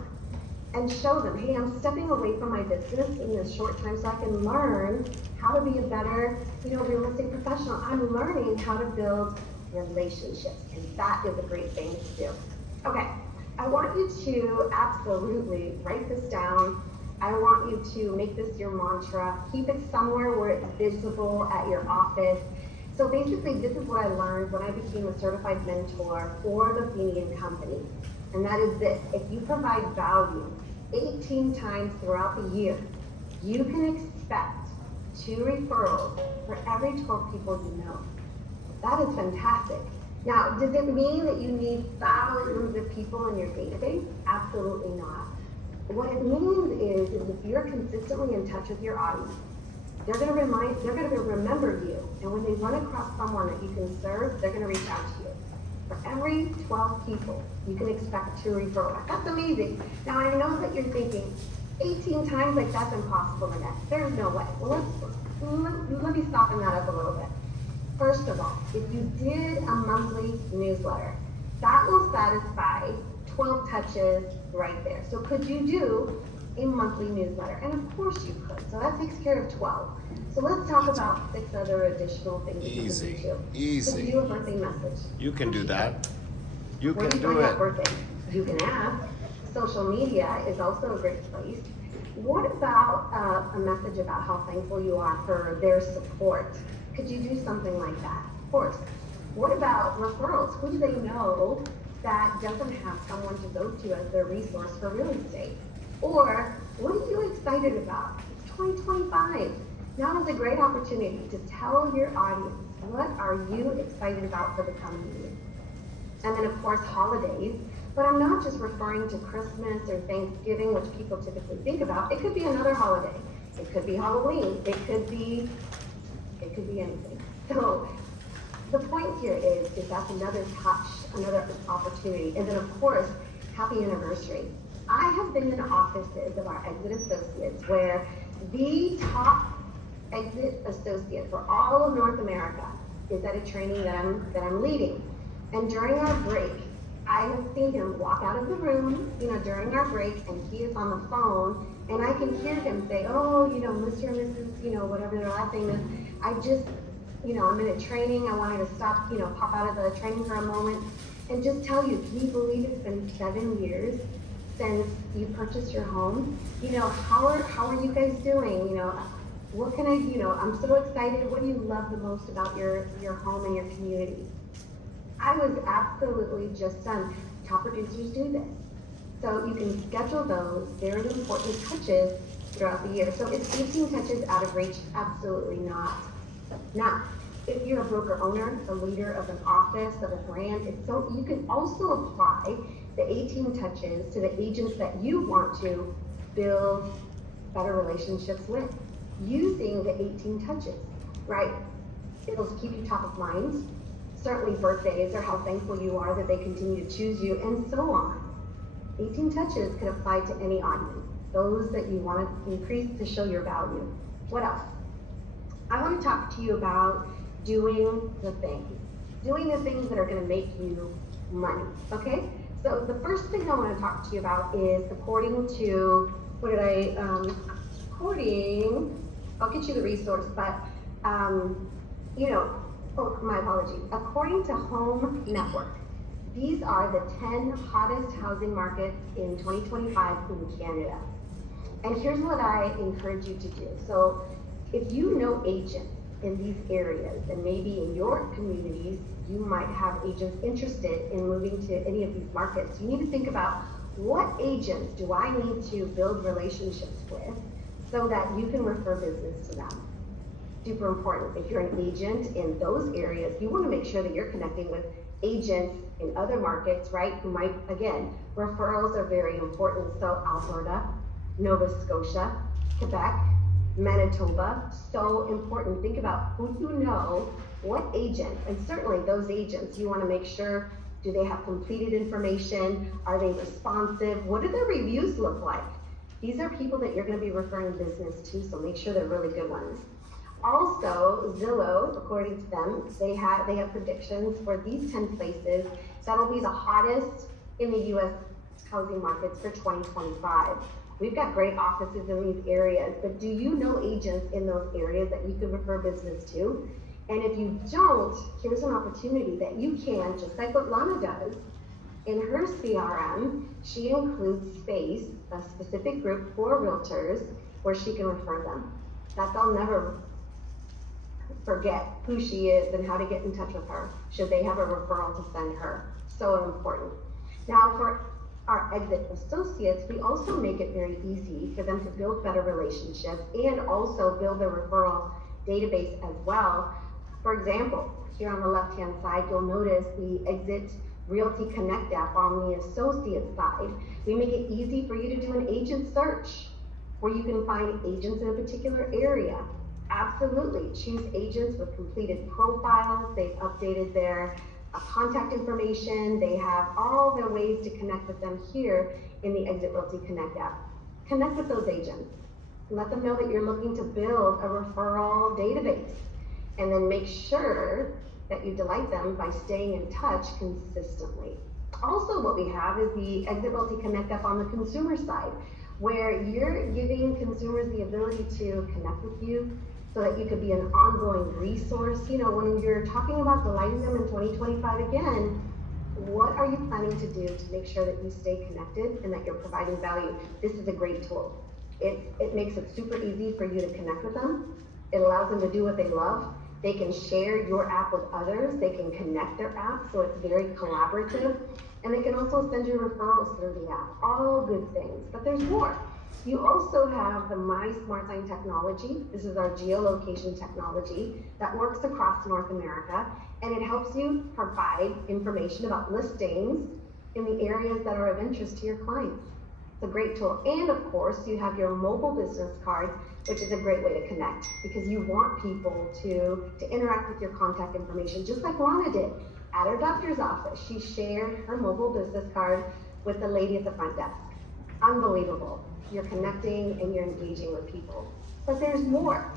and show them, hey, I'm stepping away from my business in this short time so I can learn how to be a better, real estate professional. I'm learning how to build relationships, and that is a great thing to do. Okay, I want you to absolutely write this down. I want you to make this your mantra. Keep it somewhere where it's visible at your office. So basically, this is what I learned when I became a certified mentor for the Fenian Company. And that is this: if you provide value 18 times throughout the year, you can expect 2 referrals for every 12 people you know. That is fantastic. Now, does it mean that you need thousands of people in your database? Absolutely not. What it means is if you're consistently in touch with your audience, they're going to remember you. And when they run across someone that you can serve, they're going to reach out to you. For every 12 people, you can expect 2 referrals. That's amazing. Now, I know that you're thinking, 18 times, like that's impossible, Annette. There's no way. Well, let me soften that up a little bit. First of all, if you did a monthly newsletter, that will satisfy 12 touches right there. So could you do a monthly newsletter? And of course you could. So that takes care of 12. So let's talk about 6 other additional things you can do too. Easy. So do a birthday message. You can do that. You Where can do you do find out it. birthday? You can ask. Social media is also a great place. What about a message about how thankful you are for their support? Could you do something like that? Of course. What about referrals? Who do they know that doesn't have someone to go to as their resource for real estate? Or what are you excited about? It's 2025. Now is a great opportunity to tell your audience, what are you excited about for the coming year? And then of course, holidays. But I'm not just referring to Christmas or Thanksgiving, which people typically think about. It could be another holiday. It could be Halloween. It could be anything. So the point here is that's another touch, another opportunity. And then of course, happy anniversary. I have been in offices of our exit associates where the top exit associate for all of North America is at a training that I'm leading. And during our break, I have seen him walk out of the room, during our break, and he is on the phone, and I can hear him say, oh, Mr. and Mrs., whatever their last name is, I just, I'm in a training, I wanted to stop, pop out of the training for a moment, and just tell you, can you believe it's been 7 years since you purchased your home? How are you guys doing? What can I'm so excited. What do you love the most about your home and your community? I was absolutely just stunned. Top producers do this. So you can schedule those very important touches throughout the year. So is 18 touches out of reach? Absolutely not. Now, if you're a broker owner, a leader of an office, of a brand, you can also apply the 18 touches to the agents that you want to build better relationships with using the 18 touches, right? It'll keep you top of mind. Certainly birthdays or how thankful you are that they continue to choose you, and so on. 18 touches could apply to any audience, those that you want to increase to show your value. What else? I want to talk to you about doing the things that are going to make you money, okay? So the first thing I want to talk to you about is according to, I'll get you the resource, but, my apologies. According to Home Network, these are the 10 hottest housing markets in 2025 in Canada. And here's what I encourage you to do. So if you know agents in these areas, and maybe in your communities, you might have agents interested in moving to any of these markets, you need to think about what agents do I need to build relationships with so that you can refer business to them. Super important. If you're an agent in those areas, you want to make sure that you're connecting with agents in other markets, right? Who might, again, referrals are very important. So Alberta, Nova Scotia, Quebec, Manitoba, so important. Think about who you know, what agent, and certainly those agents, you want to make sure, do they have completed information? Are they responsive? What do their reviews look like? These are people that you're going to be referring business to, so make sure they're really good ones. Also, Zillow, according to them, they have predictions for these 10 places that'll be the hottest in the U.S. housing markets for 2025. We've got great offices in these areas, but do you know agents in those areas that you can refer business to? And if you don't, here's an opportunity that you can, just like what Lana does. In her CRM, she includes space, a specific group for realtors, where she can refer them. That's, I'll never forget who she is and how to get in touch with her, should they have a referral to send her. So important. Now for our exit associates, we also make it very easy for them to build better relationships and also build a referral database as well. For example, here on the left-hand side, you'll notice the Exit Realty Connect app on the associate side. We make it easy for you to do an agent search where you can find agents in a particular area. Absolutely, choose agents with completed profiles. They've updated their contact information. They have all their ways to connect with them here in the Exit Realty Connect app. Connect with those agents. Let them know that you're looking to build a referral database, and then make sure that you delight them by staying in touch consistently. Also, what we have is the Exit Realty Connect app on the consumer side, where you're giving consumers the ability to connect with you so that you could be an ongoing resource. You know, when you're talking about delighting them in 2025 again, what are you planning to do to make sure that you stay connected and that you're providing value? This is a great tool. It makes it super easy for you to connect with them. It allows them to do what they love. They can share your app with others. They can connect their app, so it's very collaborative. And they can also send you referrals through the app. All good things, but there's more. You also have the My Smart Sign technology. This is our geolocation technology that works across North America, and it helps you provide information about listings in the areas that are of interest to your clients. It's a great tool. And of course, you have your mobile business card, which is a great way to connect because you want people to interact with your contact information, just like Lana did at her doctor's office. She shared her mobile business card with the lady at the front desk. Unbelievable. You're connecting and you're engaging with people. But there's more.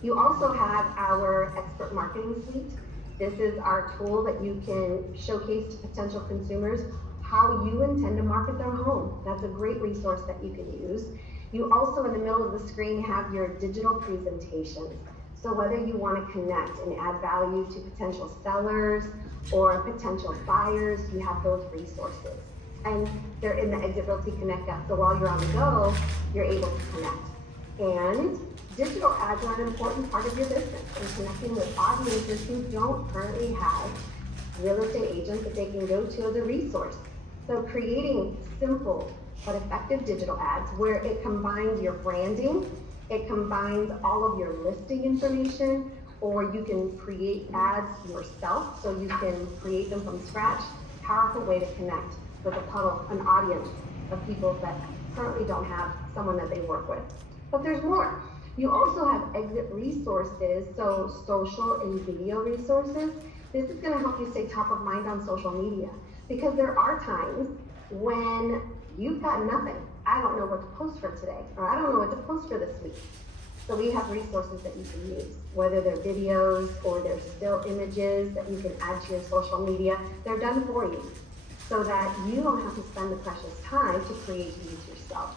You also have our expert marketing suite. This is our tool that you can showcase to potential consumers how you intend to market their home. That's a great resource that you can use. You also, in the middle of the screen, have your digital presentations. So whether you want to connect and add value to potential sellers or potential buyers, you have those resources. And they're in the Exit Realty Connect app. So while you're on the go, you're able to connect. And digital ads are an important part of your business and connecting with audiences who don't currently have real estate agents that they can go to as a resource. So creating simple but effective digital ads where it combines your branding, it combines all of your listing information, or you can create ads yourself so you can create them from scratch. Powerful way to connect with an audience of people that currently don't have someone that they work with. But there's more. You also have exit resources, so social and video resources. This is going to help you stay top of mind on social media because there are times when you've got nothing. I don't know what to post for today, or I don't know what to post for this week. So we have resources that you can use, whether they're videos or they're still images that you can add to your social media. They're done for you so that you don't have to spend the precious time to create these yourself.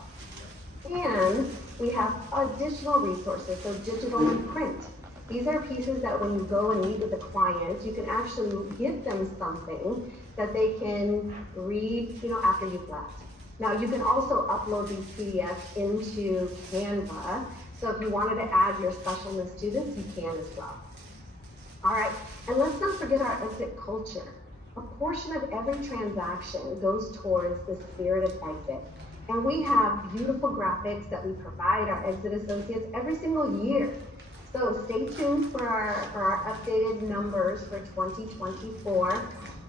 And we have additional resources, so digital and print. These are pieces that when you go and meet with a client, you can actually give them something that they can read, after you've left. Now, you can also upload these PDFs into Canva. So if you wanted to add your special needs students, you can as well. All right, and let's not forget our exit culture. A portion of every transaction goes towards the spirit of exit. And we have beautiful graphics that we provide our exit associates every single year. So stay tuned for our updated numbers for 2024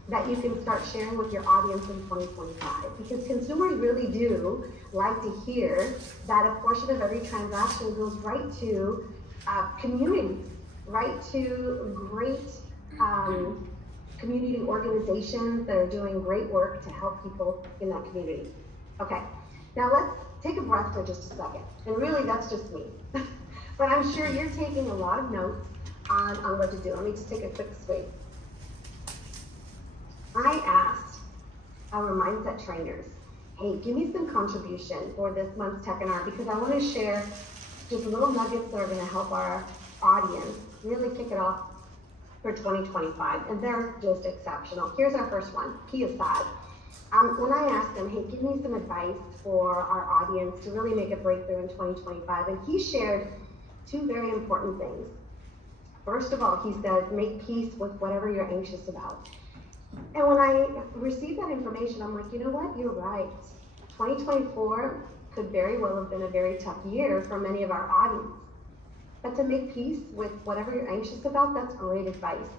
that you can start sharing with your audience in 2025. Because consumers really do like to hear that a portion of every transaction goes right to communities, right to great community organizations that are doing great work to help people in that community. Okay, now let's take a breath for just a second. And really, that's just me. But I'm sure you're taking a lot of notes on what to do. Let me just take a quick sweep. I asked our mindset trainers, hey, give me some contribution for this month's Tech and Art, because I want to share just little nuggets that are going to help our audience really kick it off for 2025, and they're just exceptional. Here's our first one, P aside. When I asked him, hey, give me some advice for our audience to really make a breakthrough in 2025, and he shared two very important things. First of all, he said, make peace with whatever you're anxious about. And when I received that information, I'm like, you know what, you're right. 2024 could very well have been a very tough year for many of our audience. But to make peace with whatever you're anxious about, that's great advice.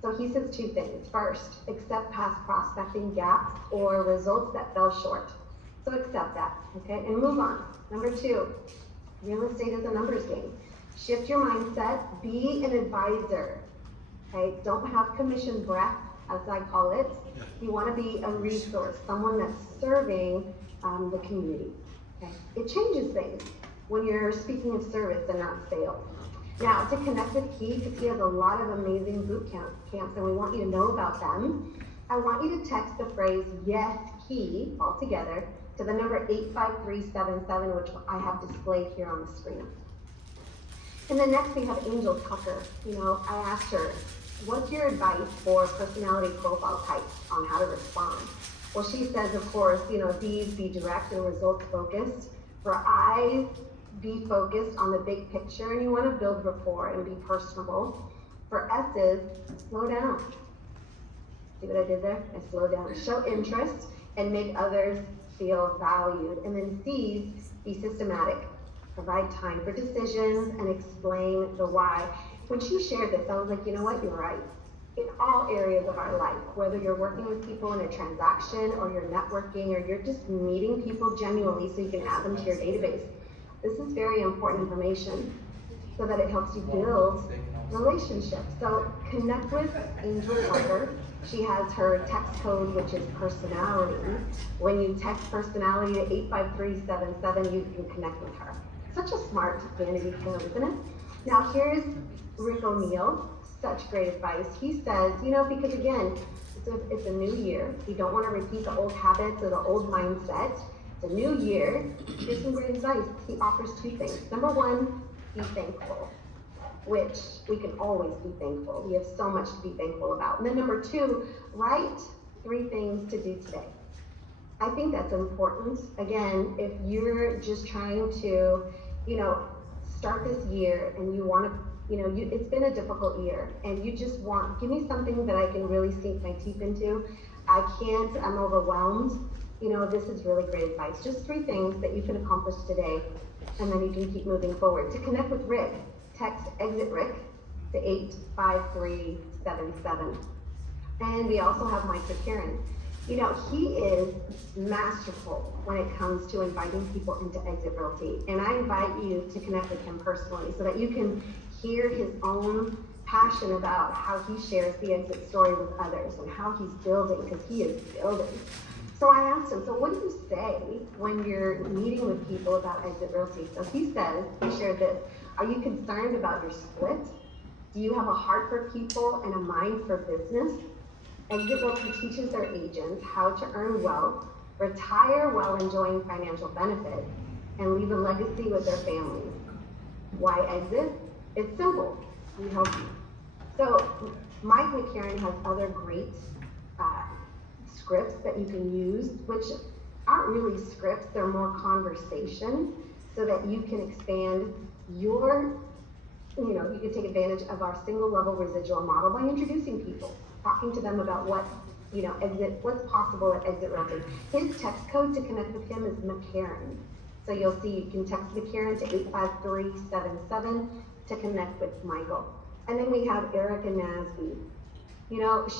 So he says two things. First, accept past prospecting gaps or results that fell short. So accept that, okay, and move on. Number two, real estate is a numbers game. Shift your mindset, be an advisor, okay? Don't have commission breath, as I call it. You want to be a resource, someone that's serving the community, okay? It changes things when you're speaking of service and not sales. Now, to connect with Key, because he has a lot of amazing boot camps, and we want you to know about them, I want you to text the phrase, yes, Key, all together, to the number 85377, which I have displayed here on the screen. And then next we have Angel Tucker. I asked her, what's your advice for personality profile types on how to respond? Well, she says, of course, D's, be direct and results focused. For I's, be focused on the big picture, and you want to build rapport and be personable. For S's, slow down. See what I did there? I slowed down. Show interest and make others feel valued. And then C's, be systematic. Provide time for decisions and explain the why. When she shared this, I was like, you know what, you're right. In all areas of our life, whether you're working with people in a transaction or you're networking or you're just meeting people genuinely so you can add them to your database, this is very important information so that it helps you build relationships. So connect with Angel Tucker. She has her text code, which is personality. When you text personality to 85377, you can connect with her. Such a smart vanity code, isn't it? Now here's Rick O'Neill, such great advice. He says, because again, it's a new year. You don't want to repeat the old habits or the old mindset. It's a new year. Here's some great advice. He offers two things. Number one, be thankful, which we can always be thankful. We have so much to be thankful about. And then number two, write 3 things to do today. I think that's important. Again, if you're just trying to, start this year and you want to, it's been a difficult year and you just want, give me something that I can really sink my teeth into. I can't, I'm overwhelmed. This is really great advice. Just 3 things that you can accomplish today, and then you can keep moving forward. To connect with Rick, text exit Rick to 85377. And we also have Mike Karen. He is masterful when it comes to inviting people into Exit Realty. And I invite you to connect with him personally so that you can hear his own passion about how he shares the exit story with others and how he's building, because he is building. So I asked him, so what do you say when you're meeting with people about exit realty? So he says, he shared this, are you concerned about your split? Do you have a heart for people and a mind for business? Exit Realty teaches their agents how to earn wealth, retire while enjoying financial benefit, and leave a legacy with their families. Why exit? It's simple. We help you. So Mike McCarron has other great scripts that you can use, which aren't really scripts, they're more conversation, so that you can expand your, you can take advantage of our single level residual model by introducing people, talking to them about what, what's possible at Exit Realty. His text code to connect with him is McCarron. So you'll see you can text McCarron to 85377 to connect with Michael. And then we have Erica Nasby.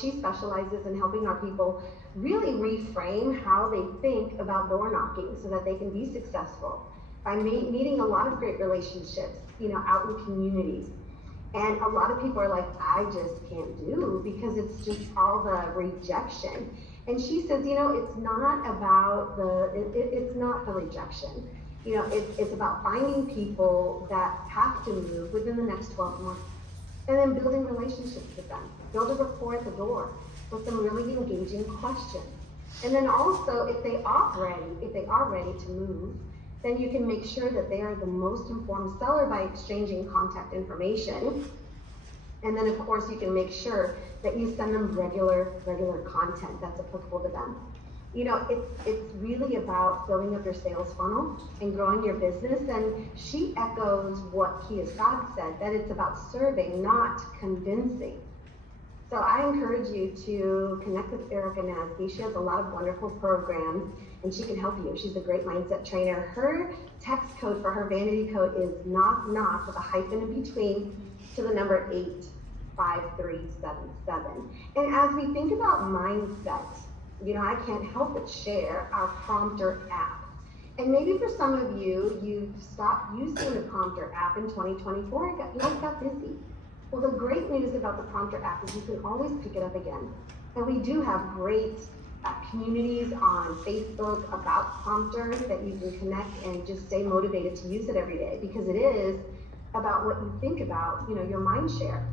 She specializes in helping our people really reframe how they think about door knocking so that they can be successful by meeting a lot of great relationships, out in communities. And a lot of people are like, I just can't do, because it's just all the rejection. And she says, it's not about it's not the rejection. It's about finding people that have to move within the next 12 months. And then building relationships with them. Build a rapport at the door with some really engaging questions. And then also, if they are ready to move, then you can make sure that they are the most informed seller by exchanging contact information. And then of course, you can make sure that you send them regular content that's applicable to them. It's really about filling up your sales funnel and growing your business. And she echoes what He is God said, that it's about serving, not convincing. So I encourage you to connect with Erica Nasby. She has a lot of wonderful programs and she can help you. She's a great mindset trainer. Her text code for her vanity code is knock knock with a hyphen in between to the number 85377. And as we think about mindset, I can't help but share our Prompter app. And maybe for some of you, you've stopped using the Prompter app in 2024. Life got busy. Well, the great news about the Prompter app is you can always pick it up again. And we do have great communities on Facebook about Prompter that you can connect and just stay motivated to use it every day, because it is about what you think about, your mind share.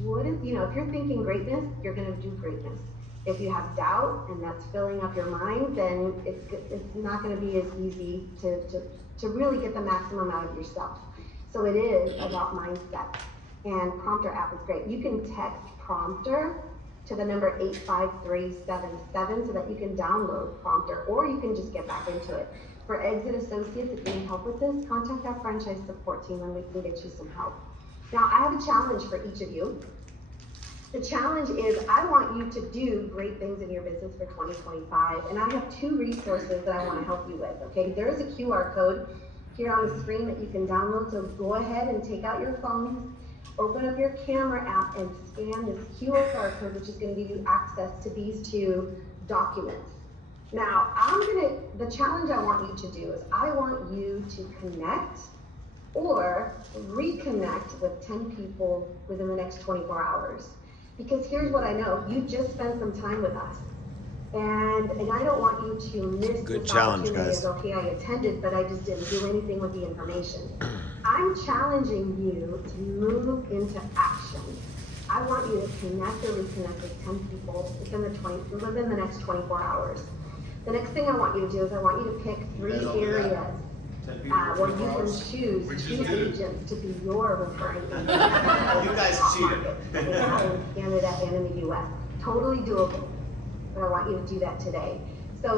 If you're thinking greatness, you're going to do greatness. If you have doubt and that's filling up your mind, then it's not going to be as easy to really get the maximum out of yourself. So it is about mindset. And Prompter app is great. You can text Prompter to the number 85377 so that you can download Prompter, or you can just get back into it. For Exit Associates, if you need help with this, contact our franchise support team and we can get you some help. Now, I have a challenge for each of you. The challenge is I want you to do great things in your business for 2025, and I have 2 resources that I want to help you with, okay? There is a QR code here on the screen that you can download, so go ahead and take out your phones, open up your camera app, and scan this QR code, which is going to give you access to these 2 documents. Now, the challenge I want you to do is I want you to connect or reconnect with 10 people within the next 24 hours. Because here's what I know, you just spent some time with us. And I don't want you to miss this opportunity as, okay, I attended, but I just didn't do anything with the information. I'm challenging you to move into action. I want you to connect or reconnect with 10 people within the next 24 hours. The next thing I want you to do is I want you to pick 3 areas where you can choose 2 agents to be your referring agent. You guys cheated. In Canada and in the US. Totally doable. But I want you to do that today. So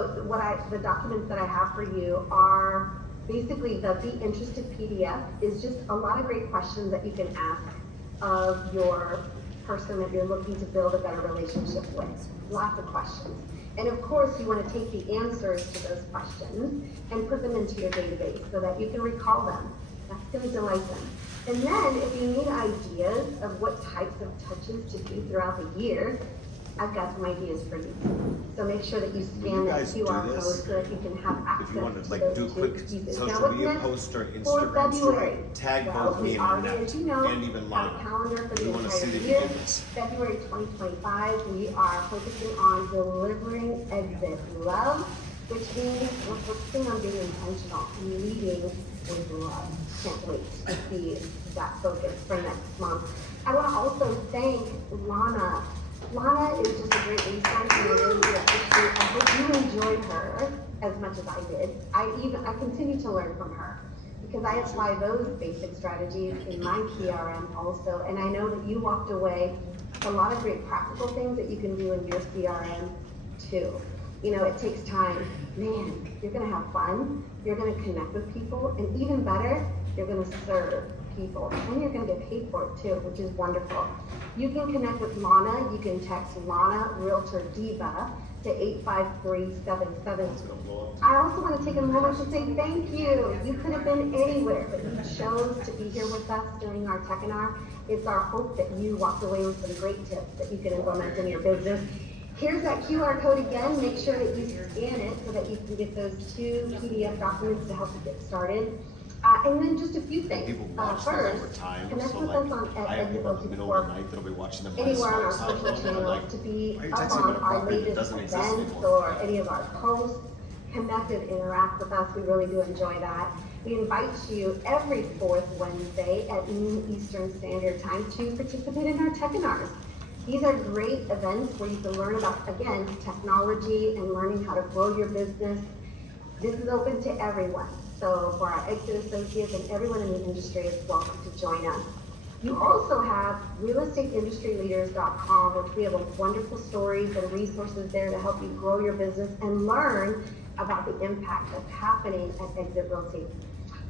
the documents that I have for you are basically the Be Interested PDF is just a lot of great questions that you can ask of your person that you're looking to build a better relationship with. Lots of questions. And of course, you want to take the answers to those questions and put them into your database so that you can recall them. That's going to delight them. And then if you need ideas of what types of touches to do throughout the year, I've got some ideas for you. So make sure that you Will scan you that guys do QR code this? so that you can have access If you want to to like those do a two quick pieces. Now, social what's media next post or for Instagram story, February? tag Well, both we me and already, Annette as you know, and even have a Lana. calendar for We the want to see entire the year. difference. February 2025, we are focusing on delivering exit love, which means we're focusing on being intentional and leading with love. Can't wait to see that focus for next month. I want to also thank Lana. Lana is just a great resource and I really do appreciate. I hope you enjoyed her as much as I did. I continue to learn from her because I apply those basic strategies in my CRM also, and I know that you walked away with a lot of great practical things that you can do in your CRM too. You know, it takes time. Man, you're gonna have fun, you're gonna connect with people, and even better, you're gonna serve people, and you're gonna get paid for it too, which is wonderful. You can connect with Lana, you can text Lana Realtor Diva to 85377. I also want to take a moment to say thank you. You could have been anywhere, but you chose to be here with us during our Techinar. It's our hope that you walked away with some great tips that you can implement in your business. Here's that QR code again. Make sure that you scan it so that you can get those 2 PDF documents to help you get started. And then just a few things. People watch these First, over time, connect so with like us on I have people in the middle of the night that'll be watching them. on anywhere on our smart social cell phone, and I'm channels like, to be "Why are you up texting on about a our property that latest doesn't exist events anymore?" or any of our posts. Connect and interact with us. We really do enjoy that. We invite you every 4th Wednesday at noon Eastern Standard Time to participate in our Techinars. These are great events where you can learn about, again, technology and learning how to grow your business. This is open to everyone. So for our exit associates and everyone in the industry is welcome to join us. You also have realestateindustruleaders.com, which we have wonderful stories and resources there to help you grow your business and learn about the impact that's happening at Exit Realty.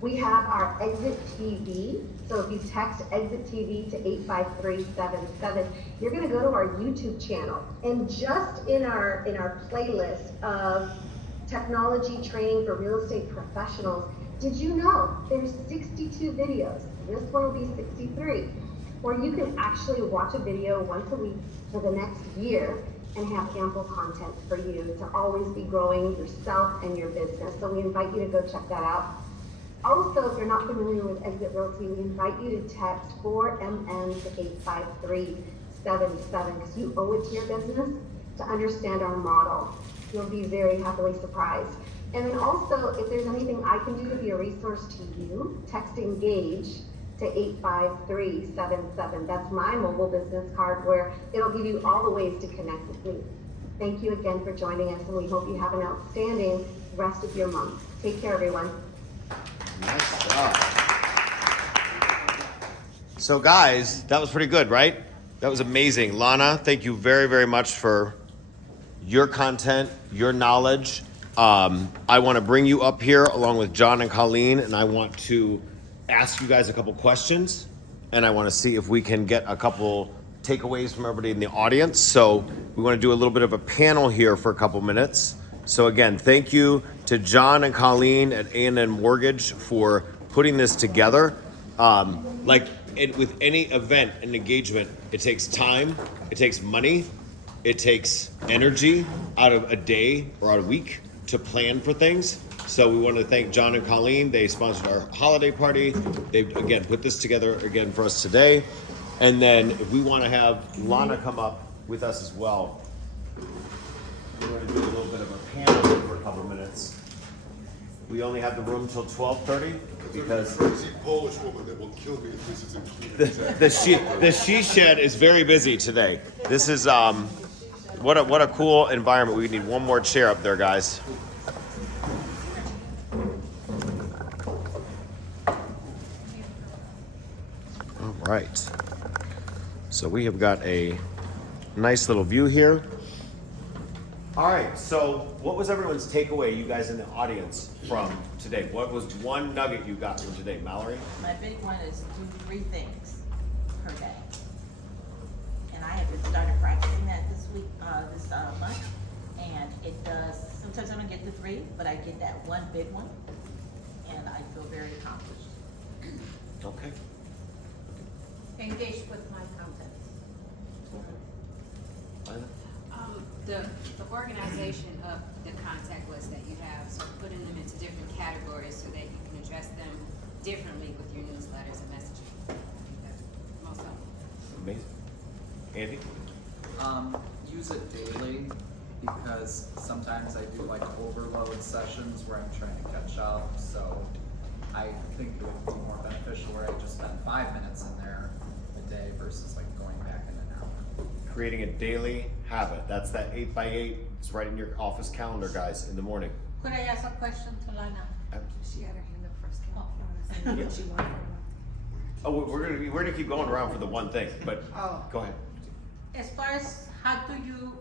We have our Exit TV. So if you text Exit TV to 85377, you're going to go to our YouTube channel. And just in our playlist of technology training for real estate professionals, did you know there's 62 videos? This one will be 63, where you can actually watch a video once a week for the next year and have ample content for you to always be growing yourself and your business. So we invite you to go check that out. Also, if you're not familiar with Exit Realty, we invite you to text 4MM to 85377 because you owe it to your business to understand our model. You'll be very happily surprised. And then also, if there's anything I can do to be a resource to you, text ENGAGE to 85377. That's my mobile business card where it'll give you all the ways to connect with me. Thank you again for joining us, and we hope you have an outstanding rest of your month. Take care, everyone. Nice job. So guys, that was pretty good, right? That was amazing. Lana, thank you very, very much for your content, your knowledge. I want to bring you up here along with John and Colleen, and I want to ask you guys a couple questions, and I want to see if we can get a couple takeaways from everybody in the audience. So we want to do a little bit of a panel here for a couple minutes. So again, thank you to John and Colleen at A&N Mortgage for putting this together. With any event and engagement, it takes time, it takes money, it takes energy out of a day or out of a week to plan for things. So we want to thank John and Colleen. They sponsored our holiday party. They again put this together again for us today. And then if we want to have Lana come up with us as well, we're going to do a little bit of a panel for a couple minutes. We only have the room till 12:30 because crazy Polish woman that will kill me if this is included. the she shed is very busy today. This is what a cool environment. We need one more chair up there, guys. All right. So we have got a nice little view here. All right, so what was everyone's takeaway, you guys in the audience, from today? What was one nugget you got from today, Mallory? My big one is do 3 things per day. And I have started practicing that this week, this month. And it does, sometimes I don't get the 3, but I get that one big one. And I feel very accomplished. Okay. Engage with my content. Lana? the organization of the contact list that you have, so putting them into different categories so that you can address them differently with your newsletters and messaging. I think that's most helpful. Amazing. Andy? Use it daily because sometimes I do like overload sessions where I'm trying to catch up. So I think it would be more beneficial where I just spend 5 minutes in there a day versus like going back in an hour. Creating a daily habit. That's that 8x8. It's right in your office calendar, guys, in the morning. Could I ask a question to Lana? She had her hand up first. Can Oh. you want to say what you want? Oh, we're gonna keep going around for the one thing, but Oh. go ahead. As far as how do you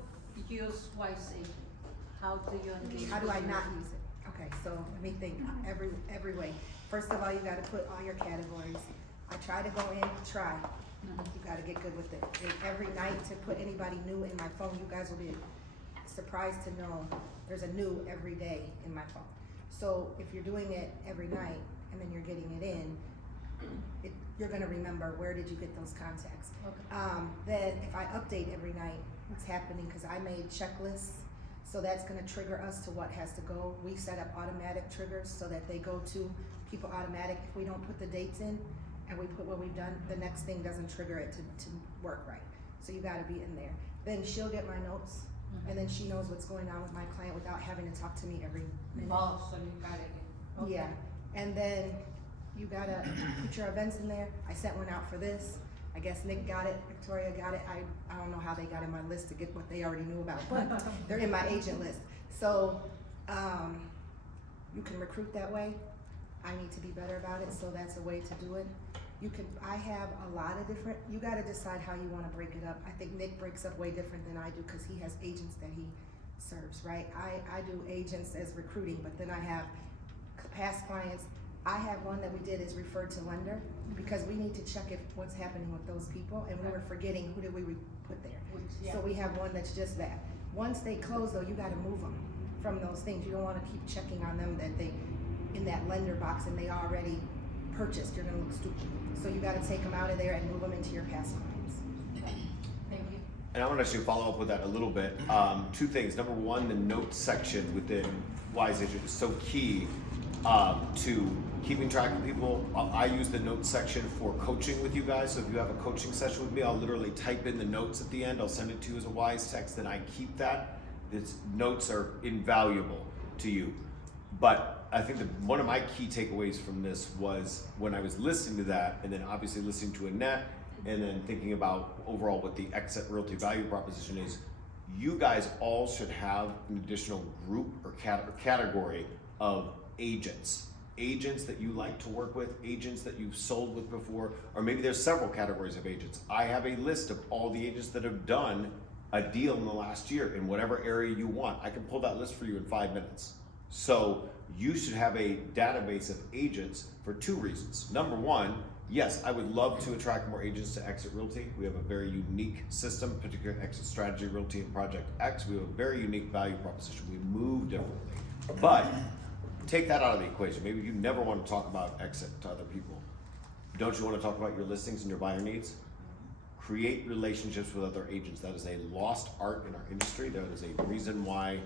use Wise Agent? How do you engage? How do I with not your- use it? Okay, so let me think, every way. First of all, you gotta put all your categories. I try to go in, try. You gotta get good with it. And every night to put anybody new in my phone, you guys will be surprised to know there's a new every day in my phone. So if you're doing it every night and then you're getting it in, you're gonna remember where did you get those contacts. Then if I update every night, what's happening, cause I made checklists, so that's gonna trigger us to what has to go. We set up automatic triggers so that they go to people automatic. If we don't put the dates in and we put what we've done, the next thing doesn't trigger it to work right. So you gotta be in there. Then she'll get my notes, and then she knows what's going on with my client without having to talk to me every minute. Oh, so you got it. Okay. Yeah, and then you gotta put your events in there. I sent one out for this. I guess Nick got it, Victoria got it. I don't know how they got in my list to get what they already knew about, but they're in my agent list. So, you can recruit that way. I need to be better about it, so that's a way to do it. I have a lot of different, you gotta decide how you wanna break it up. I think Nick breaks up way different than I do, cause he has agents that he serves, right? I do agents as recruiting, but then I have past clients. I have one that we did is referred to lender, because we need to check if what's happening with those people, and we were forgetting who did we put there. Yeah. So we have one that's just that. Once they close though, you gotta move them from those things. You don't wanna keep checking on them that they, in that lender box and they already purchased, you're gonna look stupid. So you gotta take them out of there and move them into your past clients. Thank you. And I want to actually follow up with that a little bit. Two things. Number one, the notes section within Wise Agent is so key to keeping track of people. I use the notes section for coaching with you guys. So if you have a coaching session with me, I'll literally type in the notes at the end. I'll send it to you as a Wise text, and I keep that. Its notes are invaluable to you. But I think one of my key takeaways from this was when I was listening to that, and then obviously listening to Annette, and then thinking about overall what the exit realty value proposition is, you guys all should have an additional group or category of agents. Agents that you like to work with, agents that you've sold with before, or maybe there's several categories of agents. I have a list of all the agents that have done a deal in the last year in whatever area you want. I can pull that list for you in 5 minutes. So you should have a database of agents for two reasons. Number one, yes, I would love to attract more agents to Exit Realty. We have a very unique system, particularly Exit Strategy Realty and Project X. We have a very unique value proposition. We move differently. But take that out of the equation. Maybe you never want to talk about exit to other people. Don't you want to talk about your listings and your buyer needs? Create relationships with other agents. That is a lost art in our industry. That is a reason why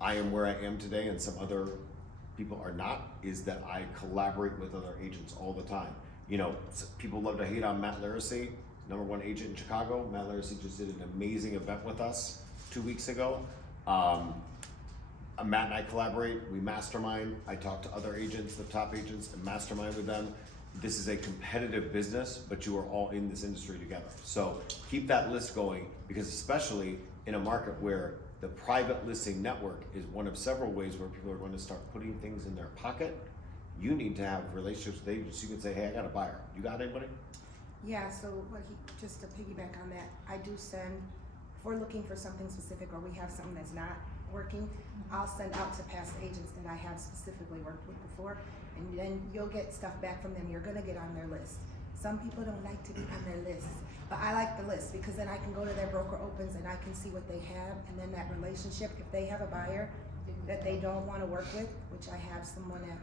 I am where I am today and some other people are not, is that I collaborate with other agents all the time. You know, people love to hate on Matt Laracy, #1 agent in Chicago. Matt Laracy just did an amazing event with us 2 weeks ago. Matt and I collaborate, we mastermind. I talk to other agents, the top agents, and mastermind with them. This is a competitive business, but you are all in this industry together. So keep that list going, because especially in a market where the private listing network is one of several ways where people are going to start putting things in their pocket, you need to have relationships with agents. You can say, hey, I got a buyer. You got anybody? Yeah, so just to piggyback on that, I do send, if we're looking for something specific or we have something that's not working, I'll send out to past agents that I have specifically worked with before, and then you'll get stuff back from them. You're gonna get on their list. Some people don't like to be on their list, but I like the list because then I can go to their broker opens and I can see what they have, and then that relationship, if they have a buyer that they don't wanna work with, which I have someone at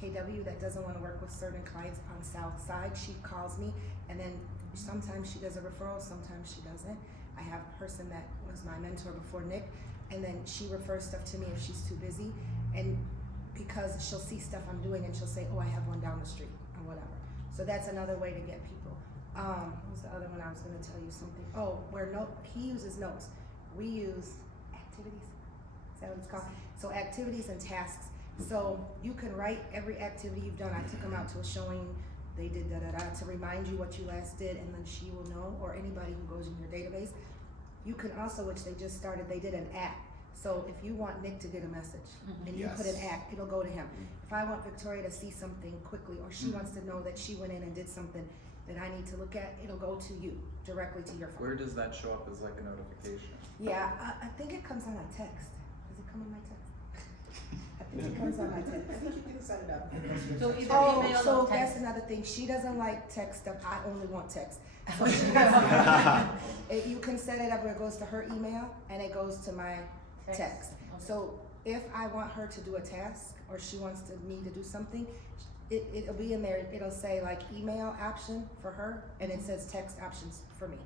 KW that doesn't wanna work with certain clients on South Side, she calls me, and then sometimes she does a referral, sometimes she doesn't. I have a person that was my mentor before, Nick, and then she refers stuff to me if she's too busy, and because she'll see stuff I'm doing and she'll say, oh, I have one down the street or whatever. So that's another way to get people. What was the other one I was gonna tell you something? Oh, he uses notes. We use activities. Is that what it's called? So activities and tasks. So you can write every activity you've done. I took them out to a showing. They did da-da-da to remind you what you last did, and then she will know, or anybody who goes in your database. You can also, which they just started, they did an act. So if you want Nick to get a message and you put an act, it'll go to him. If I want Victoria to see something quickly, or she wants to know that she went in and did something that I need to look at, it'll go to you, directly to your phone. Where does that show up as like a notification? Yeah, I think it comes on a text. Does it come on my text? I think it comes on my text. I think you can set it up. So either Oh, email so or that's text. another thing. She doesn't like text stuff. I only want text. So you can set it up where it goes to her email and it goes to my text. So if I want her to do a task or she wants me to do something, it'll be in there. It'll say like email option for her and it says text options for me.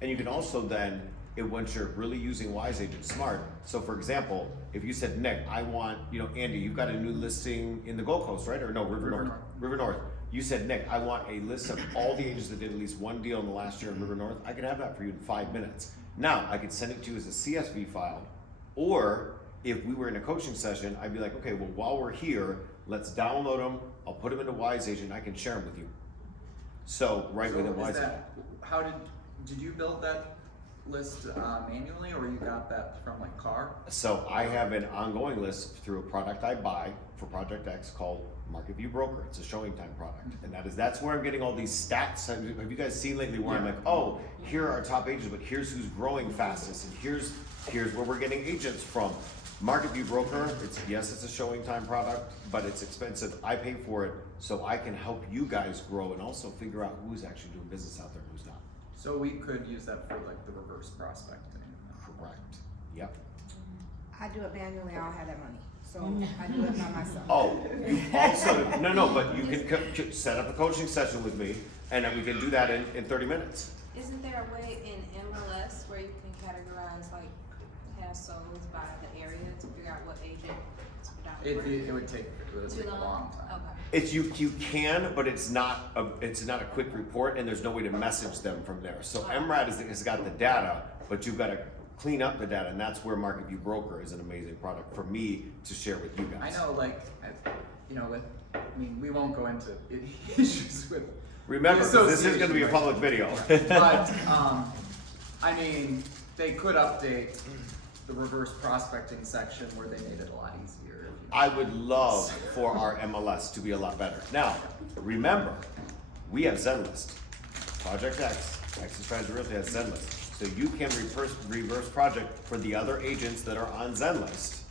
And you can also then, once you're really using Wise Agent Smart, so for example, if you said, Nick, I want, Andy, you've got a new listing in the Gold Coast, right? Or no, River North. River North. You said, Nick, I want a list of all the agents that did at least one deal in the last year in River North. I can have that for you in 5 minutes. Now, I could send it to you as a CSV file, or if we were in a coaching session, I'd be like, okay, well, while we're here, let's download them. I'll put them into Wise Agent. I can share them with you. So within Wise Agent. How did you build that list manually, or you got that from like Car? So I have an ongoing list through a product I buy for Project X called Market View Broker. It's a showing time product, and that's where I'm getting all these stats. Have you guys seen lately where I'm like, oh, here are our top agents, but here's who's growing fastest, and here's where we're getting agents from. Market View Broker, it's a showing time product, but it's expensive. I pay for it so I can help you guys grow and also figure out who's actually doing business out there and who's not. So we could use that for like the reverse prospecting. Correct. Yep. I do it manually. I don't have that money, so I do it by myself. Oh, also, no, but you can set up a coaching session with me, and then we can do that in 30 minutes. Isn't there a way in MLS where you can categorize like past solos by the area to figure out what agent to put out? It would take Too a long time. Okay. It's you can, but it's not a quick report, and there's no way to message them from there. So MRAD has got the data, but you've got to clean up the data, and that's where Market View Broker is an amazing product for me to share with you guys. I know, we won't go into issues with. Remember, this is going to be a public video. But they could update the reverse prospecting section where they made it a lot easier. I would love for our MLS to be a lot better. Now, remember, we have Zenlist. Project X, X Strategy Realty has Zenlist. So you can reverse project for the other agents that are on Zenlist.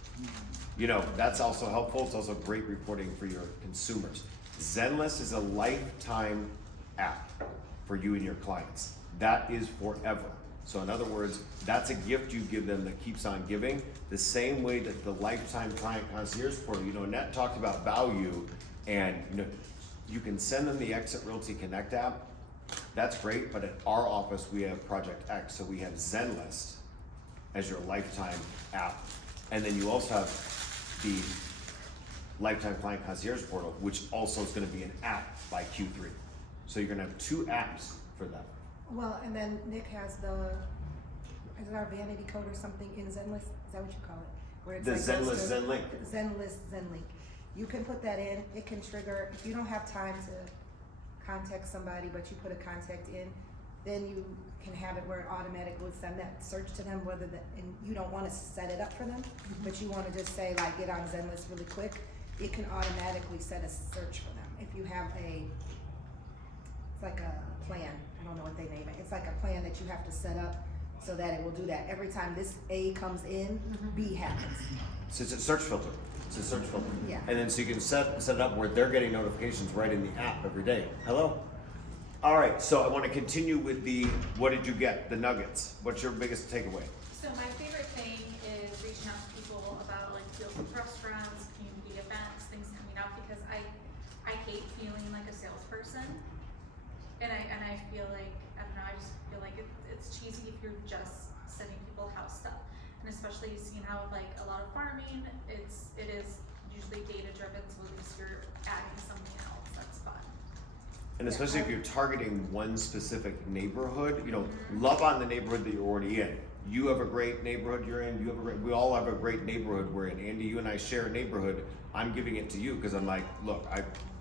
That's also helpful. It's also great reporting for your consumers. Zenlist is a lifetime app for you and your clients. That is forever. So in other words, that's a gift you give them that keeps on giving. The same way that the lifetime client concierge portal, Annette talked about value, and you can send them the Exit Realty Connect app. That's great, but at our office we have Project X, so we have Zenlist as your lifetime app. And then you also have the Lifetime Client Concierge portal, which also is gonna be an app by Q3. So you're gonna have 2 apps for them. Well, and then Nick has is it our vanity code or something in Zenlist? Is that what you call it? Where it's The like goes Zenlist to- Zenlink. Zenlist Zenlink. You can put that in. It can trigger, if you don't have time to contact somebody, but you put a contact in, then you can have it where it automatically would send that search to them, and you don't want to set it up for them, but you want to just say like, get on Zenlist really quick. It can automatically set a search for them. If you have it's like a plan. I don't know what they name it. It's like a plan that you have to set up so that it will do that. Every time this A comes in, B happens. So it's a search filter. Yeah. And then so you can set it up where they're getting notifications right in the app every day. Hello? All right, so I want to continue with what did you get? The nuggets. What's your biggest takeaway? So my favorite thing is reaching out to people about like field of restaurants, community events, things coming up, because I hate feeling like a salesperson. And I feel like, I don't know, I just feel like it's cheesy if you're just sending people house stuff. And especially seeing how like a lot of farming, it is usually data driven, so at least you're adding something else that's fun. And especially if you're targeting one specific neighborhood, you know, love on the neighborhood that you're already in. You have a great neighborhood you're in, we all have a great neighborhood we're in. Andy, you and I share a neighborhood. I'm giving it to you because I'm like, look,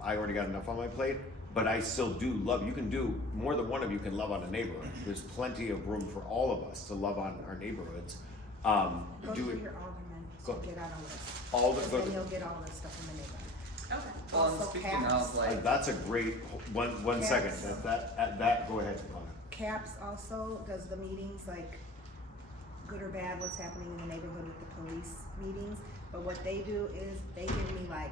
I already got enough on my plate, but I still do love, you can do, more than one of you can love on a neighborhood. There's plenty of room for all of us to love on our neighborhoods. Go through your alderman, so get out a list. All the, Then you'll get all the stuff in the neighborhood. Okay. Well, and Also speaking caps. of like, that's a great, one second, Yes. that, go ahead, Connor. CAPS also does the meetings, like good or bad, what's happening in the neighborhood with the police meetings. But what they do is they give me like,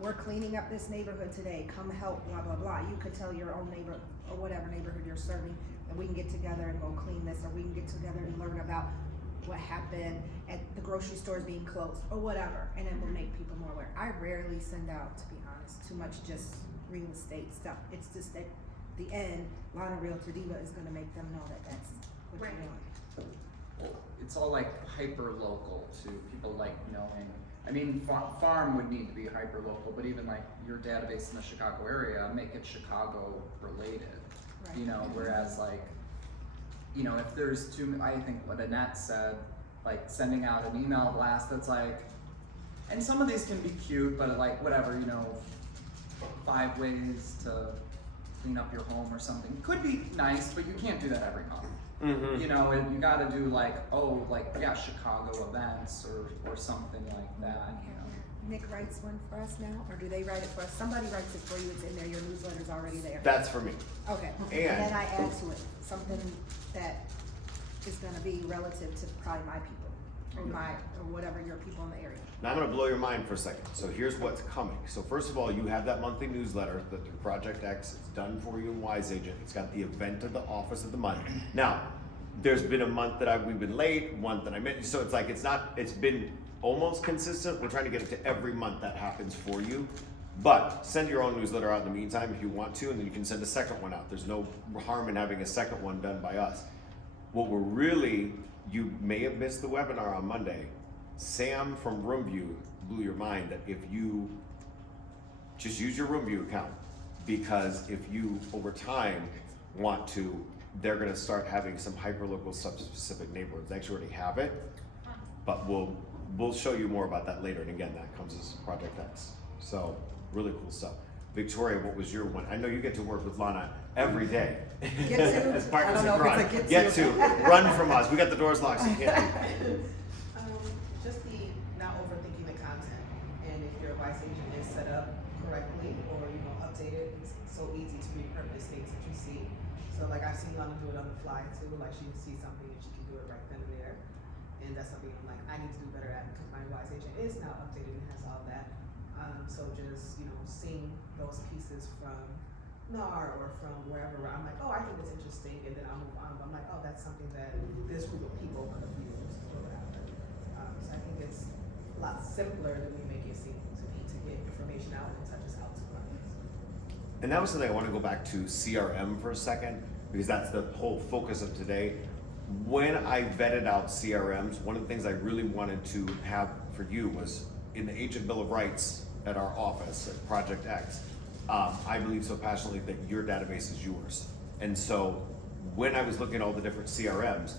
we're cleaning up this neighborhood today, come help, blah, blah, blah. You could tell your own neighbor or whatever neighborhood you're serving that we can get together and go clean this, or we can get together and learn about what happened at the grocery stores being closed or whatever, and it will make people more aware. I rarely send out, to be honest, too much just real estate stuff. It's just at the end, Lana Realtor Diva is gonna make them know that that's what Right. you're doing. well, it's all like hyper local to people like knowing. I mean, farm would need to be hyper local, but even like your database in the Chicago area, make it Chicago related. Right. You know, whereas like, you know, if there's I think what Annette said, like sending out an email blast that's like, and some of these can be cute, but like whatever, you know, 5 ways to clean up your home or something. Could be nice, but you can't do that every month. Mm-hmm. You know, and you gotta do like, oh, like, yeah, Chicago events or something like that, you know. Nick writes one for us now, or do they write it for us? Somebody writes it for you, it's in there, your newsletter's already there. That's for me. Okay, and then I add to it something that is gonna be relative to probably my people, or whatever your people in the area. Now I'm gonna blow your mind for a second. So here's what's coming. So first of all, you have that monthly newsletter that through Project X, it's done for you in Wise Agent. It's got the event of the office of the month. Now, there's been a month that we've been late, one that I missed. So it's like, it's been almost consistent. We're trying to get it to every month that happens for you. But send your own newsletter out in the meantime if you want to, and then you can send a second one out. There's no harm in having a second one done by us. What we're really, you may have missed the webinar on Monday. Sam from RoomView blew your mind that if you just use your RoomView account, because if you over time want to, they're gonna start having some hyperlocal sub-specific neighborhoods. They actually already have it, but we'll show you more about that later. And again, that comes as Project X. So really cool stuff. Victoria, what was your one? I know you get to work with Lana every day. Get to? As partners I don't in know if crime. it's a Get to. Run from us. We got the doors locked, so you can't. Just the not overthinking the content, and if your advice agent is set up correctly or updated, it's so easy to repurpose things that you see. So like I've seen Lana do it on the fly too, like she sees something and she can do it right then and there, and that's something I'm like I need to do better at because my advice agent is now updated and has all that. So just seeing those pieces from NAR or from wherever I'm like, oh, I think it's interesting, and then I'll move on. But I'm like, oh, that's something that this group of people could have used or whatever. So I think it's a lot simpler than we make it seem to me to get information out and touches out to clients. And that was something I want to go back to CRM for a second, because that's the whole focus of today. When I vetted out CRMs, one of the things I really wanted to have for you was in the Agent Bill of Rights at our office at Project X. I believe so passionately that your database is yours. And so when I was looking at all the different CRMs,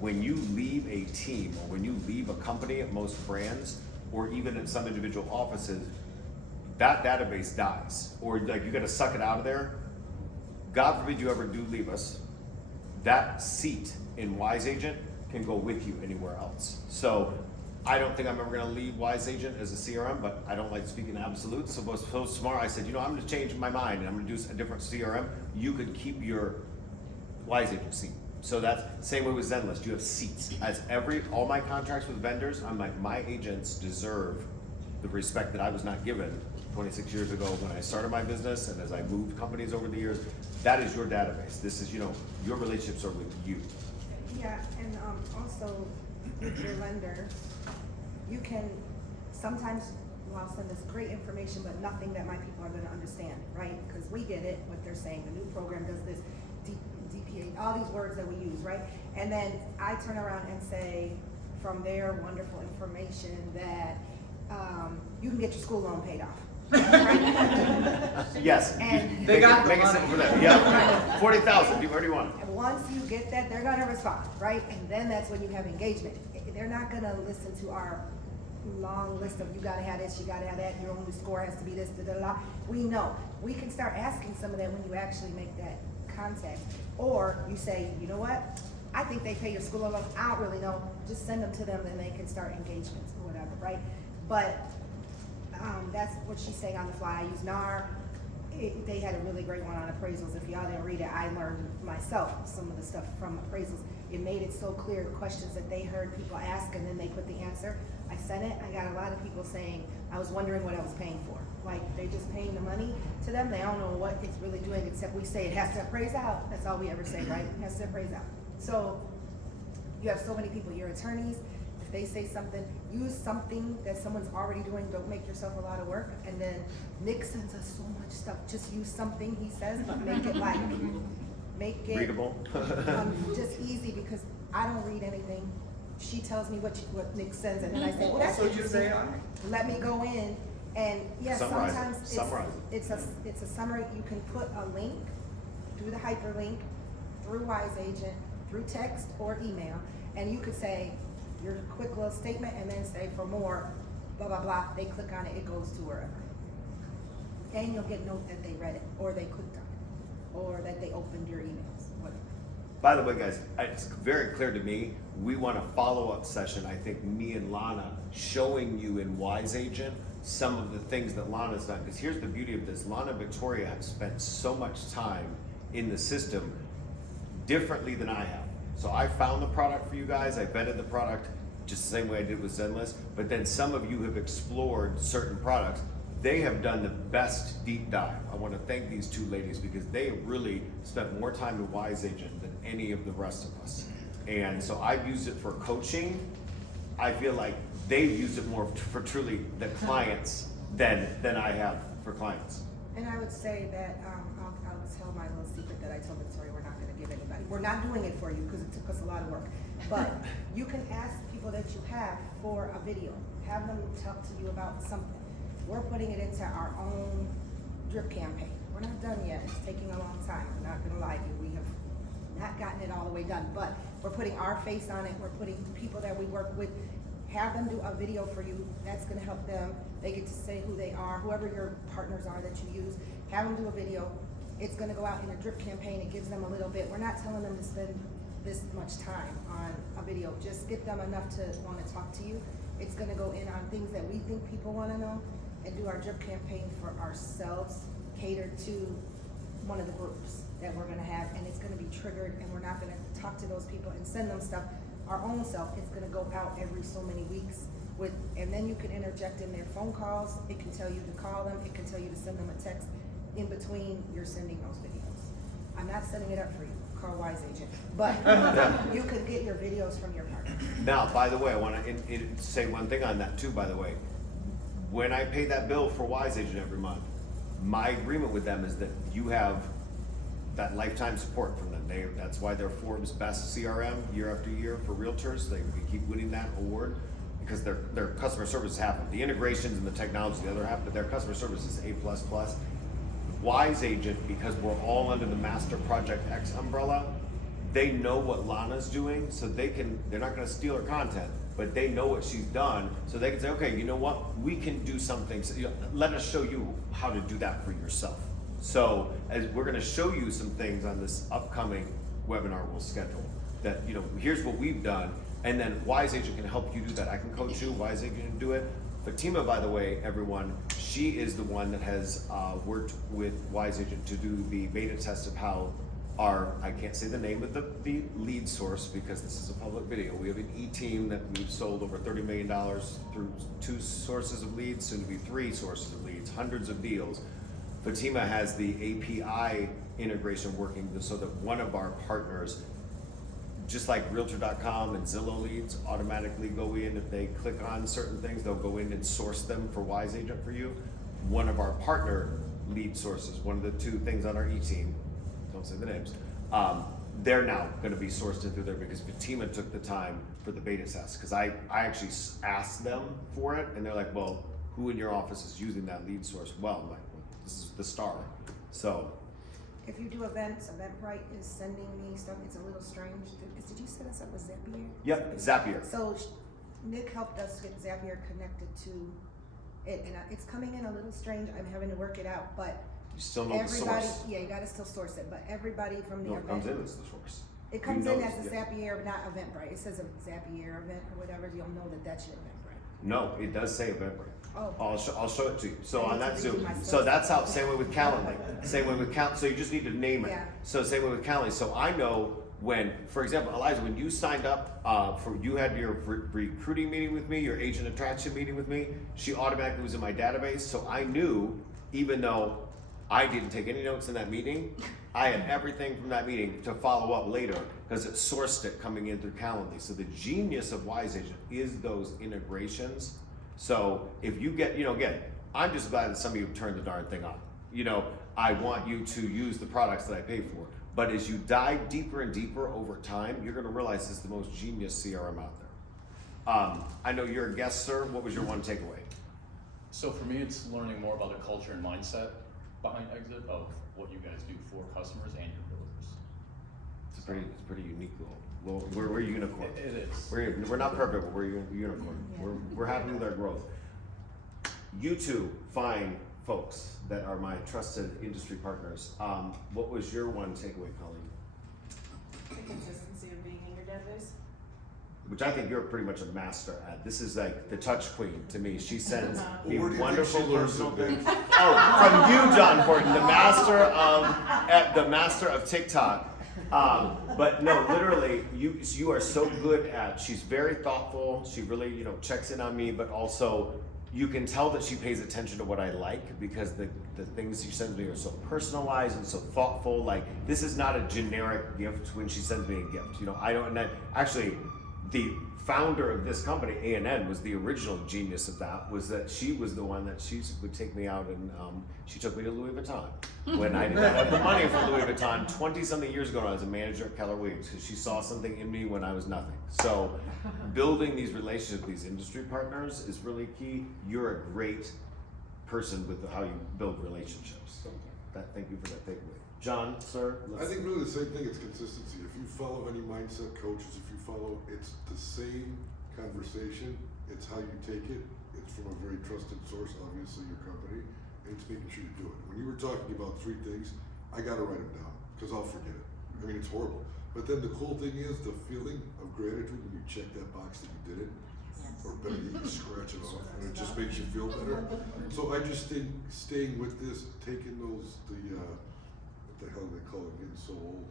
when you leave a team or when you leave a company at most brands, or even at some individual offices, that database dies, or like you gotta suck it out of there. God forbid you ever do leave us, that seat in Wise Agent can go with you anywhere else. So I don't think I'm ever gonna leave Wise Agent as a CRM, but I don't like speaking absolutes. So tomorrow I said, I'm gonna change my mind and I'm gonna do a different CRM. You could keep your Wise Agent seat. So that's same way with Zenlist. You have seats. As all my contracts with vendors, I'm like, my agents deserve the respect that I was not given 26 years ago when I started my business, and as I moved companies over the years. That is your database. This is, your relationships are with you. Yeah, and also with your lenders, you can sometimes send us great information, but nothing that my people are gonna understand, right? Because we get it, what they're saying, the new program does this, all these words that we use, right? And then I turn around and say, from their wonderful information that, you can get your school loan paid off. Right? Yes. And- They got the make it money. simple for them. Yeah, 40,000. Where do you want it? And once you get that, they're gonna respond, right? And then that's when you have engagement. They're not gonna listen to our long list of, you gotta have this, you gotta have that, your only score has to be this, da da da. We know. We can start asking some of that when you actually make that contact. Or you say, you know what? I think they pay your school loan. I don't really know. Just send them to them, and they can start engagements or whatever, right? But that's what she's saying on the fly. I use NAR. They had a really great one on appraisals. If y'all didn't read it, I learned myself some of the stuff from appraisals. It made it so clear, the questions that they heard people ask, and then they put the answer. I sent it. I got a lot of people saying, I was wondering what I was paying for. Like, they're just paying the money to them. They don't know what it's really doing, except we say it has to appraise out. That's all we ever say, right? It has to appraise out. So you have so many people, your attorneys, if they say something, use something that someone's already doing. Don't make yourself a lot of work. And then Nick sends us so much stuff. Just use something he says, but make it like, make it Readable. just easy, because I don't read anything. She tells me what Nick sends, and then I say, well, that's Also use interesting. AI. Let me go in, and yes, Summarize it. sometimes Summarize it's a summary. You can put a link through the hyperlink, through Wise Agent, through text or email, and you could say your quick little statement, and then say for more, blah blah blah. They click on it, it goes to wherever, and you'll get note that they read it, or they clicked on it, or that they opened your emails, whatever. By the way, guys, it's very clear to me, we want a follow-up session, I think me and Lana, showing you in Wise Agent some of the things that Lana's done. Because here's the beauty of this. Lana and Victoria have spent so much time in the system differently than I have. So I found the product for you guys, I vetted the product just the same way I did with Zenlist, but then some of you have explored certain products. They have done the best deep dive. I want to thank these two ladies because they really spent more time in Wise Agent than any of the rest of us. And so I've used it for coaching. I feel like they've used it more for truly the clients than I have for clients. And I would say that, I'll tell my little secret that I told Victoria we're not gonna give anybody. We're not doing it for you because it took us a lot of work. But you can ask people that you have for a video. Have them talk to you about something. We're putting it into our own drip campaign. We're not done yet. It's taking a long time. I'm not gonna lie to you. We have not gotten it all the way done, but we're putting our face on it. We're putting people that we work with, have them do a video for you. That's gonna help them. They get to say who they are, whoever your partners are that you use. Have them do a video. It's gonna go out in a drip campaign. It gives them a little bit. We're not telling them to spend this much time on a video. Just get them enough to wanna talk to you. It's gonna go in on things that we think people wanna know, and do our drip campaign for ourselves, catered to one of the groups that we're gonna have, and it's gonna be triggered, and we're not gonna talk to those people and send them stuff our own self. It's gonna go out every so many weeks with, and then you can interject in their phone calls. It can tell you to call them, it can tell you to send them a text in between you're sending those videos. I'm not setting it up for you, call Wise Agent, but you could get your videos from your partner. Now, by the way, I want to say one thing on that too, by the way. When I pay that bill for Wise Agent every month, my agreement with them is that you have that lifetime support from them. That's why they're Forbes Best CRM year after year for realtors. They keep winning that award because their customer service is half of the integrations and the technology the other half, but their customer service is A++. Wise Agent, because we're all under the Master Project X umbrella, they know what Lana's doing, so they're not gonna steal her content, but they know what she's done, so they can say, okay, you know what, we can do something, so, let us show you how to do that for yourself. So, as we're gonna show you some things on this upcoming webinar we'll schedule, that, here's what we've done, and then Wise Agent can help you do that. I can coach you, Wise Agent can do it. Fatima, by the way, everyone, she is the one that has worked with Wise Agent to do the beta test of how I can't say the name of the lead source because this is a public video. We have an E-team that we've sold over $30 million through 2 sources of leads, soon to be 3 sources of leads, hundreds of deals. Fatima has the API integration working so that one of our partners, just like Realtor.com and Zillow leads, automatically go in. If they click on certain things, they'll go in and source them for Wise Agent for you. One of our partner lead sources, one of the 2 things on our E-team, don't say the names, they're now gonna be sourced in through there because Fatima took the time for the beta test. Cause I actually asked them for it and they're like, well, who in your office is using that lead source? Well, I'm like, well, this is the star. So, If you do events, Eventbrite is sending me stuff, it's a little strange. Did you set us up with Zapier? yep, Zapier. So Nick helped us get Zapier connected to it, and it's coming in a little strange. I'm having to work it out, but You still know the everybody, source. yeah, you gotta still source it, but everybody from the No, it event. comes in as the source. It comes You in know as a yeah. Zapier, not Eventbrite. It says a Zapier event or whatever, you'll know that that's your Eventbrite. No, it does say Eventbrite. Oh. I'll show it to you. So I on need to that redo Zoom, my so stuff. that's how, same way with Calendly, same way with so you just need to name it. Yeah. So same way with Calendly, so I know when, for example, Eliza, when you signed up, you had your recruiting meeting with me, your agent attraction meeting with me, she automatically was in my database, so I knew, even though I didn't take any notes in that meeting, I had everything from that meeting to follow up later, because it sourced it coming in through Calendly. So the genius of Wise Agent is those integrations. So if you get, again, I'm just glad that some of you have turned the darn thing on. I want you to use the products that I pay for. But as you dive deeper and deeper over time, you're gonna realize this is the most genius CRM out there. I know you're a guest, sir. What was your one takeaway? So for me, it's learning more about the culture and mindset behind Exit of what you guys do for customers and your builders. It's pretty unique little. We're a unicorn. It is. We're not perfect, but we're a unicorn. We're happy with our growth. You two fine folks that are my trusted industry partners. What was your one takeaway, Colleen? The consistency of being in your database. Which I think you're pretty much a master at. This is like the touch queen to me. She sends me Where do you think wonderful she learns personal it, things. babe? Oh, from you, John Horton, the master of TikTok. But no, literally, you are so good at. She's very thoughtful. She really, checks in on me, but also you can tell that she pays attention to what I like because the things she sends me are so personalized and so thoughtful. Like this is not a generic gift when she sends me a gift. I don't. And then actually, the founder of this company, A&N, was the original genius of that. Was that she was the one that she would take me out and she took me to Louis Vuitton when I did not have the money for Louis Vuitton 20-something years ago when I was a manager at Keller Williams because she saw something in me when I was nothing. So building these relationships with these industry partners is really key. You're a great person with how you build relationships. So thank you for that takeaway. John, sir? I think really the same thing, it's consistency. If you follow any mindset coaches, if you follow, it's the same conversation, it's how you take it, it's from a very trusted source, obviously your company, and it's making sure you do it. When you were talking about 3 things, I gotta write them down, because I'll forget it. I mean, it's horrible. But then the cool thing is the feeling of gratitude when you check that box that you did it, or better yet, you scratch it off, and it just makes you feel better. So I just think staying with this, taking those, what the hell do they call it, getting so old?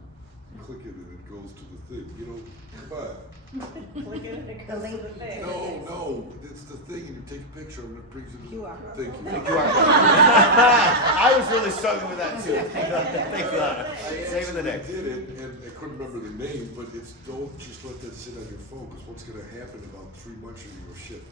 You click it and it goes to the thing, but. Click it, it goes to the thing. No, it's the thing and you take a picture of it and it brings it. QR. Thank you. I was really struggling with that too. Thank you, Lana. Saving the day. I did it and I couldn't remember the name, but it's don't just let that sit on your phone because what's gonna happen about 3 months you're gonna go shit.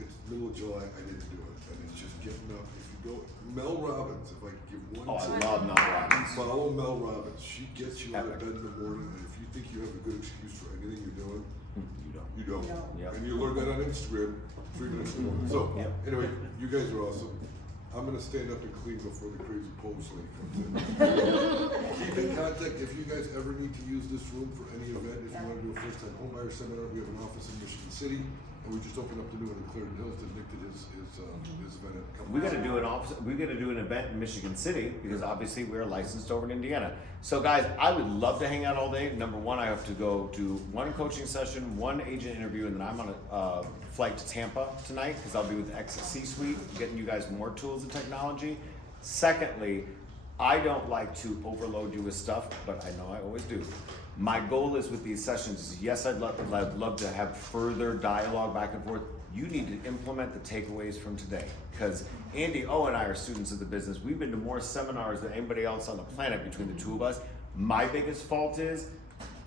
It's middle of July, I didn't do it, and it's just getting up. If you go, Mel Robbins, if I could give one. Oh, I tip, love Mel Robbins. Follow Mel Robbins. She gets you out of Epic. bed in the morning, and if you think you have a good excuse for anything you're doing, You don't. you don't. Yep. And you learn that on Instagram 3 minutes ago. So, Yep. anyway, you guys are awesome. I'm gonna stand up and clean before the crazy post lady comes in. Keep in contact if you guys ever need to use this room for any event. If you wanna do a first time home buyer seminar, we have an office in Michigan City. And we just opened up the new one in Clarendon Hills that Nick did his event at. We got to do an office. We got to do an event in Michigan City because obviously we're licensed over in Indiana. So guys, I would love to hang out all day. Number one, I have to go to 1 coaching session, 1 agent interview, and then I'm on a flight to Tampa tonight because I'll be with the C-suite, getting you guys more tools and technology. Secondly, I don't like to overload you with stuff, but I know I always do. My goal is with these sessions is yes, I'd love to have further dialogue back and forth. You need to implement the takeaways from today because Andy O and I are students of the business. We've been to more seminars than anybody else on the planet between the 2 of us. My biggest fault is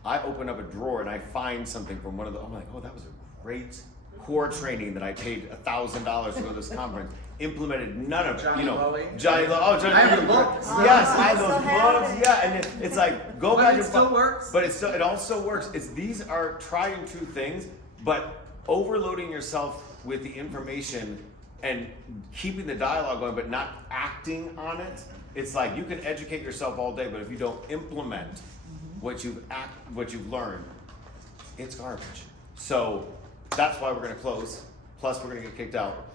I open up a drawer and I find something from one of the, I'm like, oh, that was a great core training that I paid $1,000 to go to this conference, implemented none of it, Johnny you know. Lilly? Johnny Lilly, oh, Johnny I have Lilly. the books. Yes, I have Still those have books, it. yeah, and it's like, go But back it and still fi- works. But it also works, these are tried and true things, but overloading yourself with the information and keeping the dialogue going, but not acting on it, it's like you can educate yourself all day, but if you don't implement what you've learned, it's garbage. So that's why we're gonna close. Plus, we're gonna get kicked out.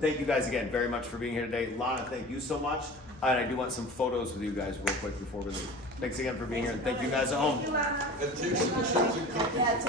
Thank you guys again very much for being here today. Lana, thank you so much. And I do want some photos with you guys real quick before we leave. Thanks again for being here, and thank you guys at home. And take some chips and cookies.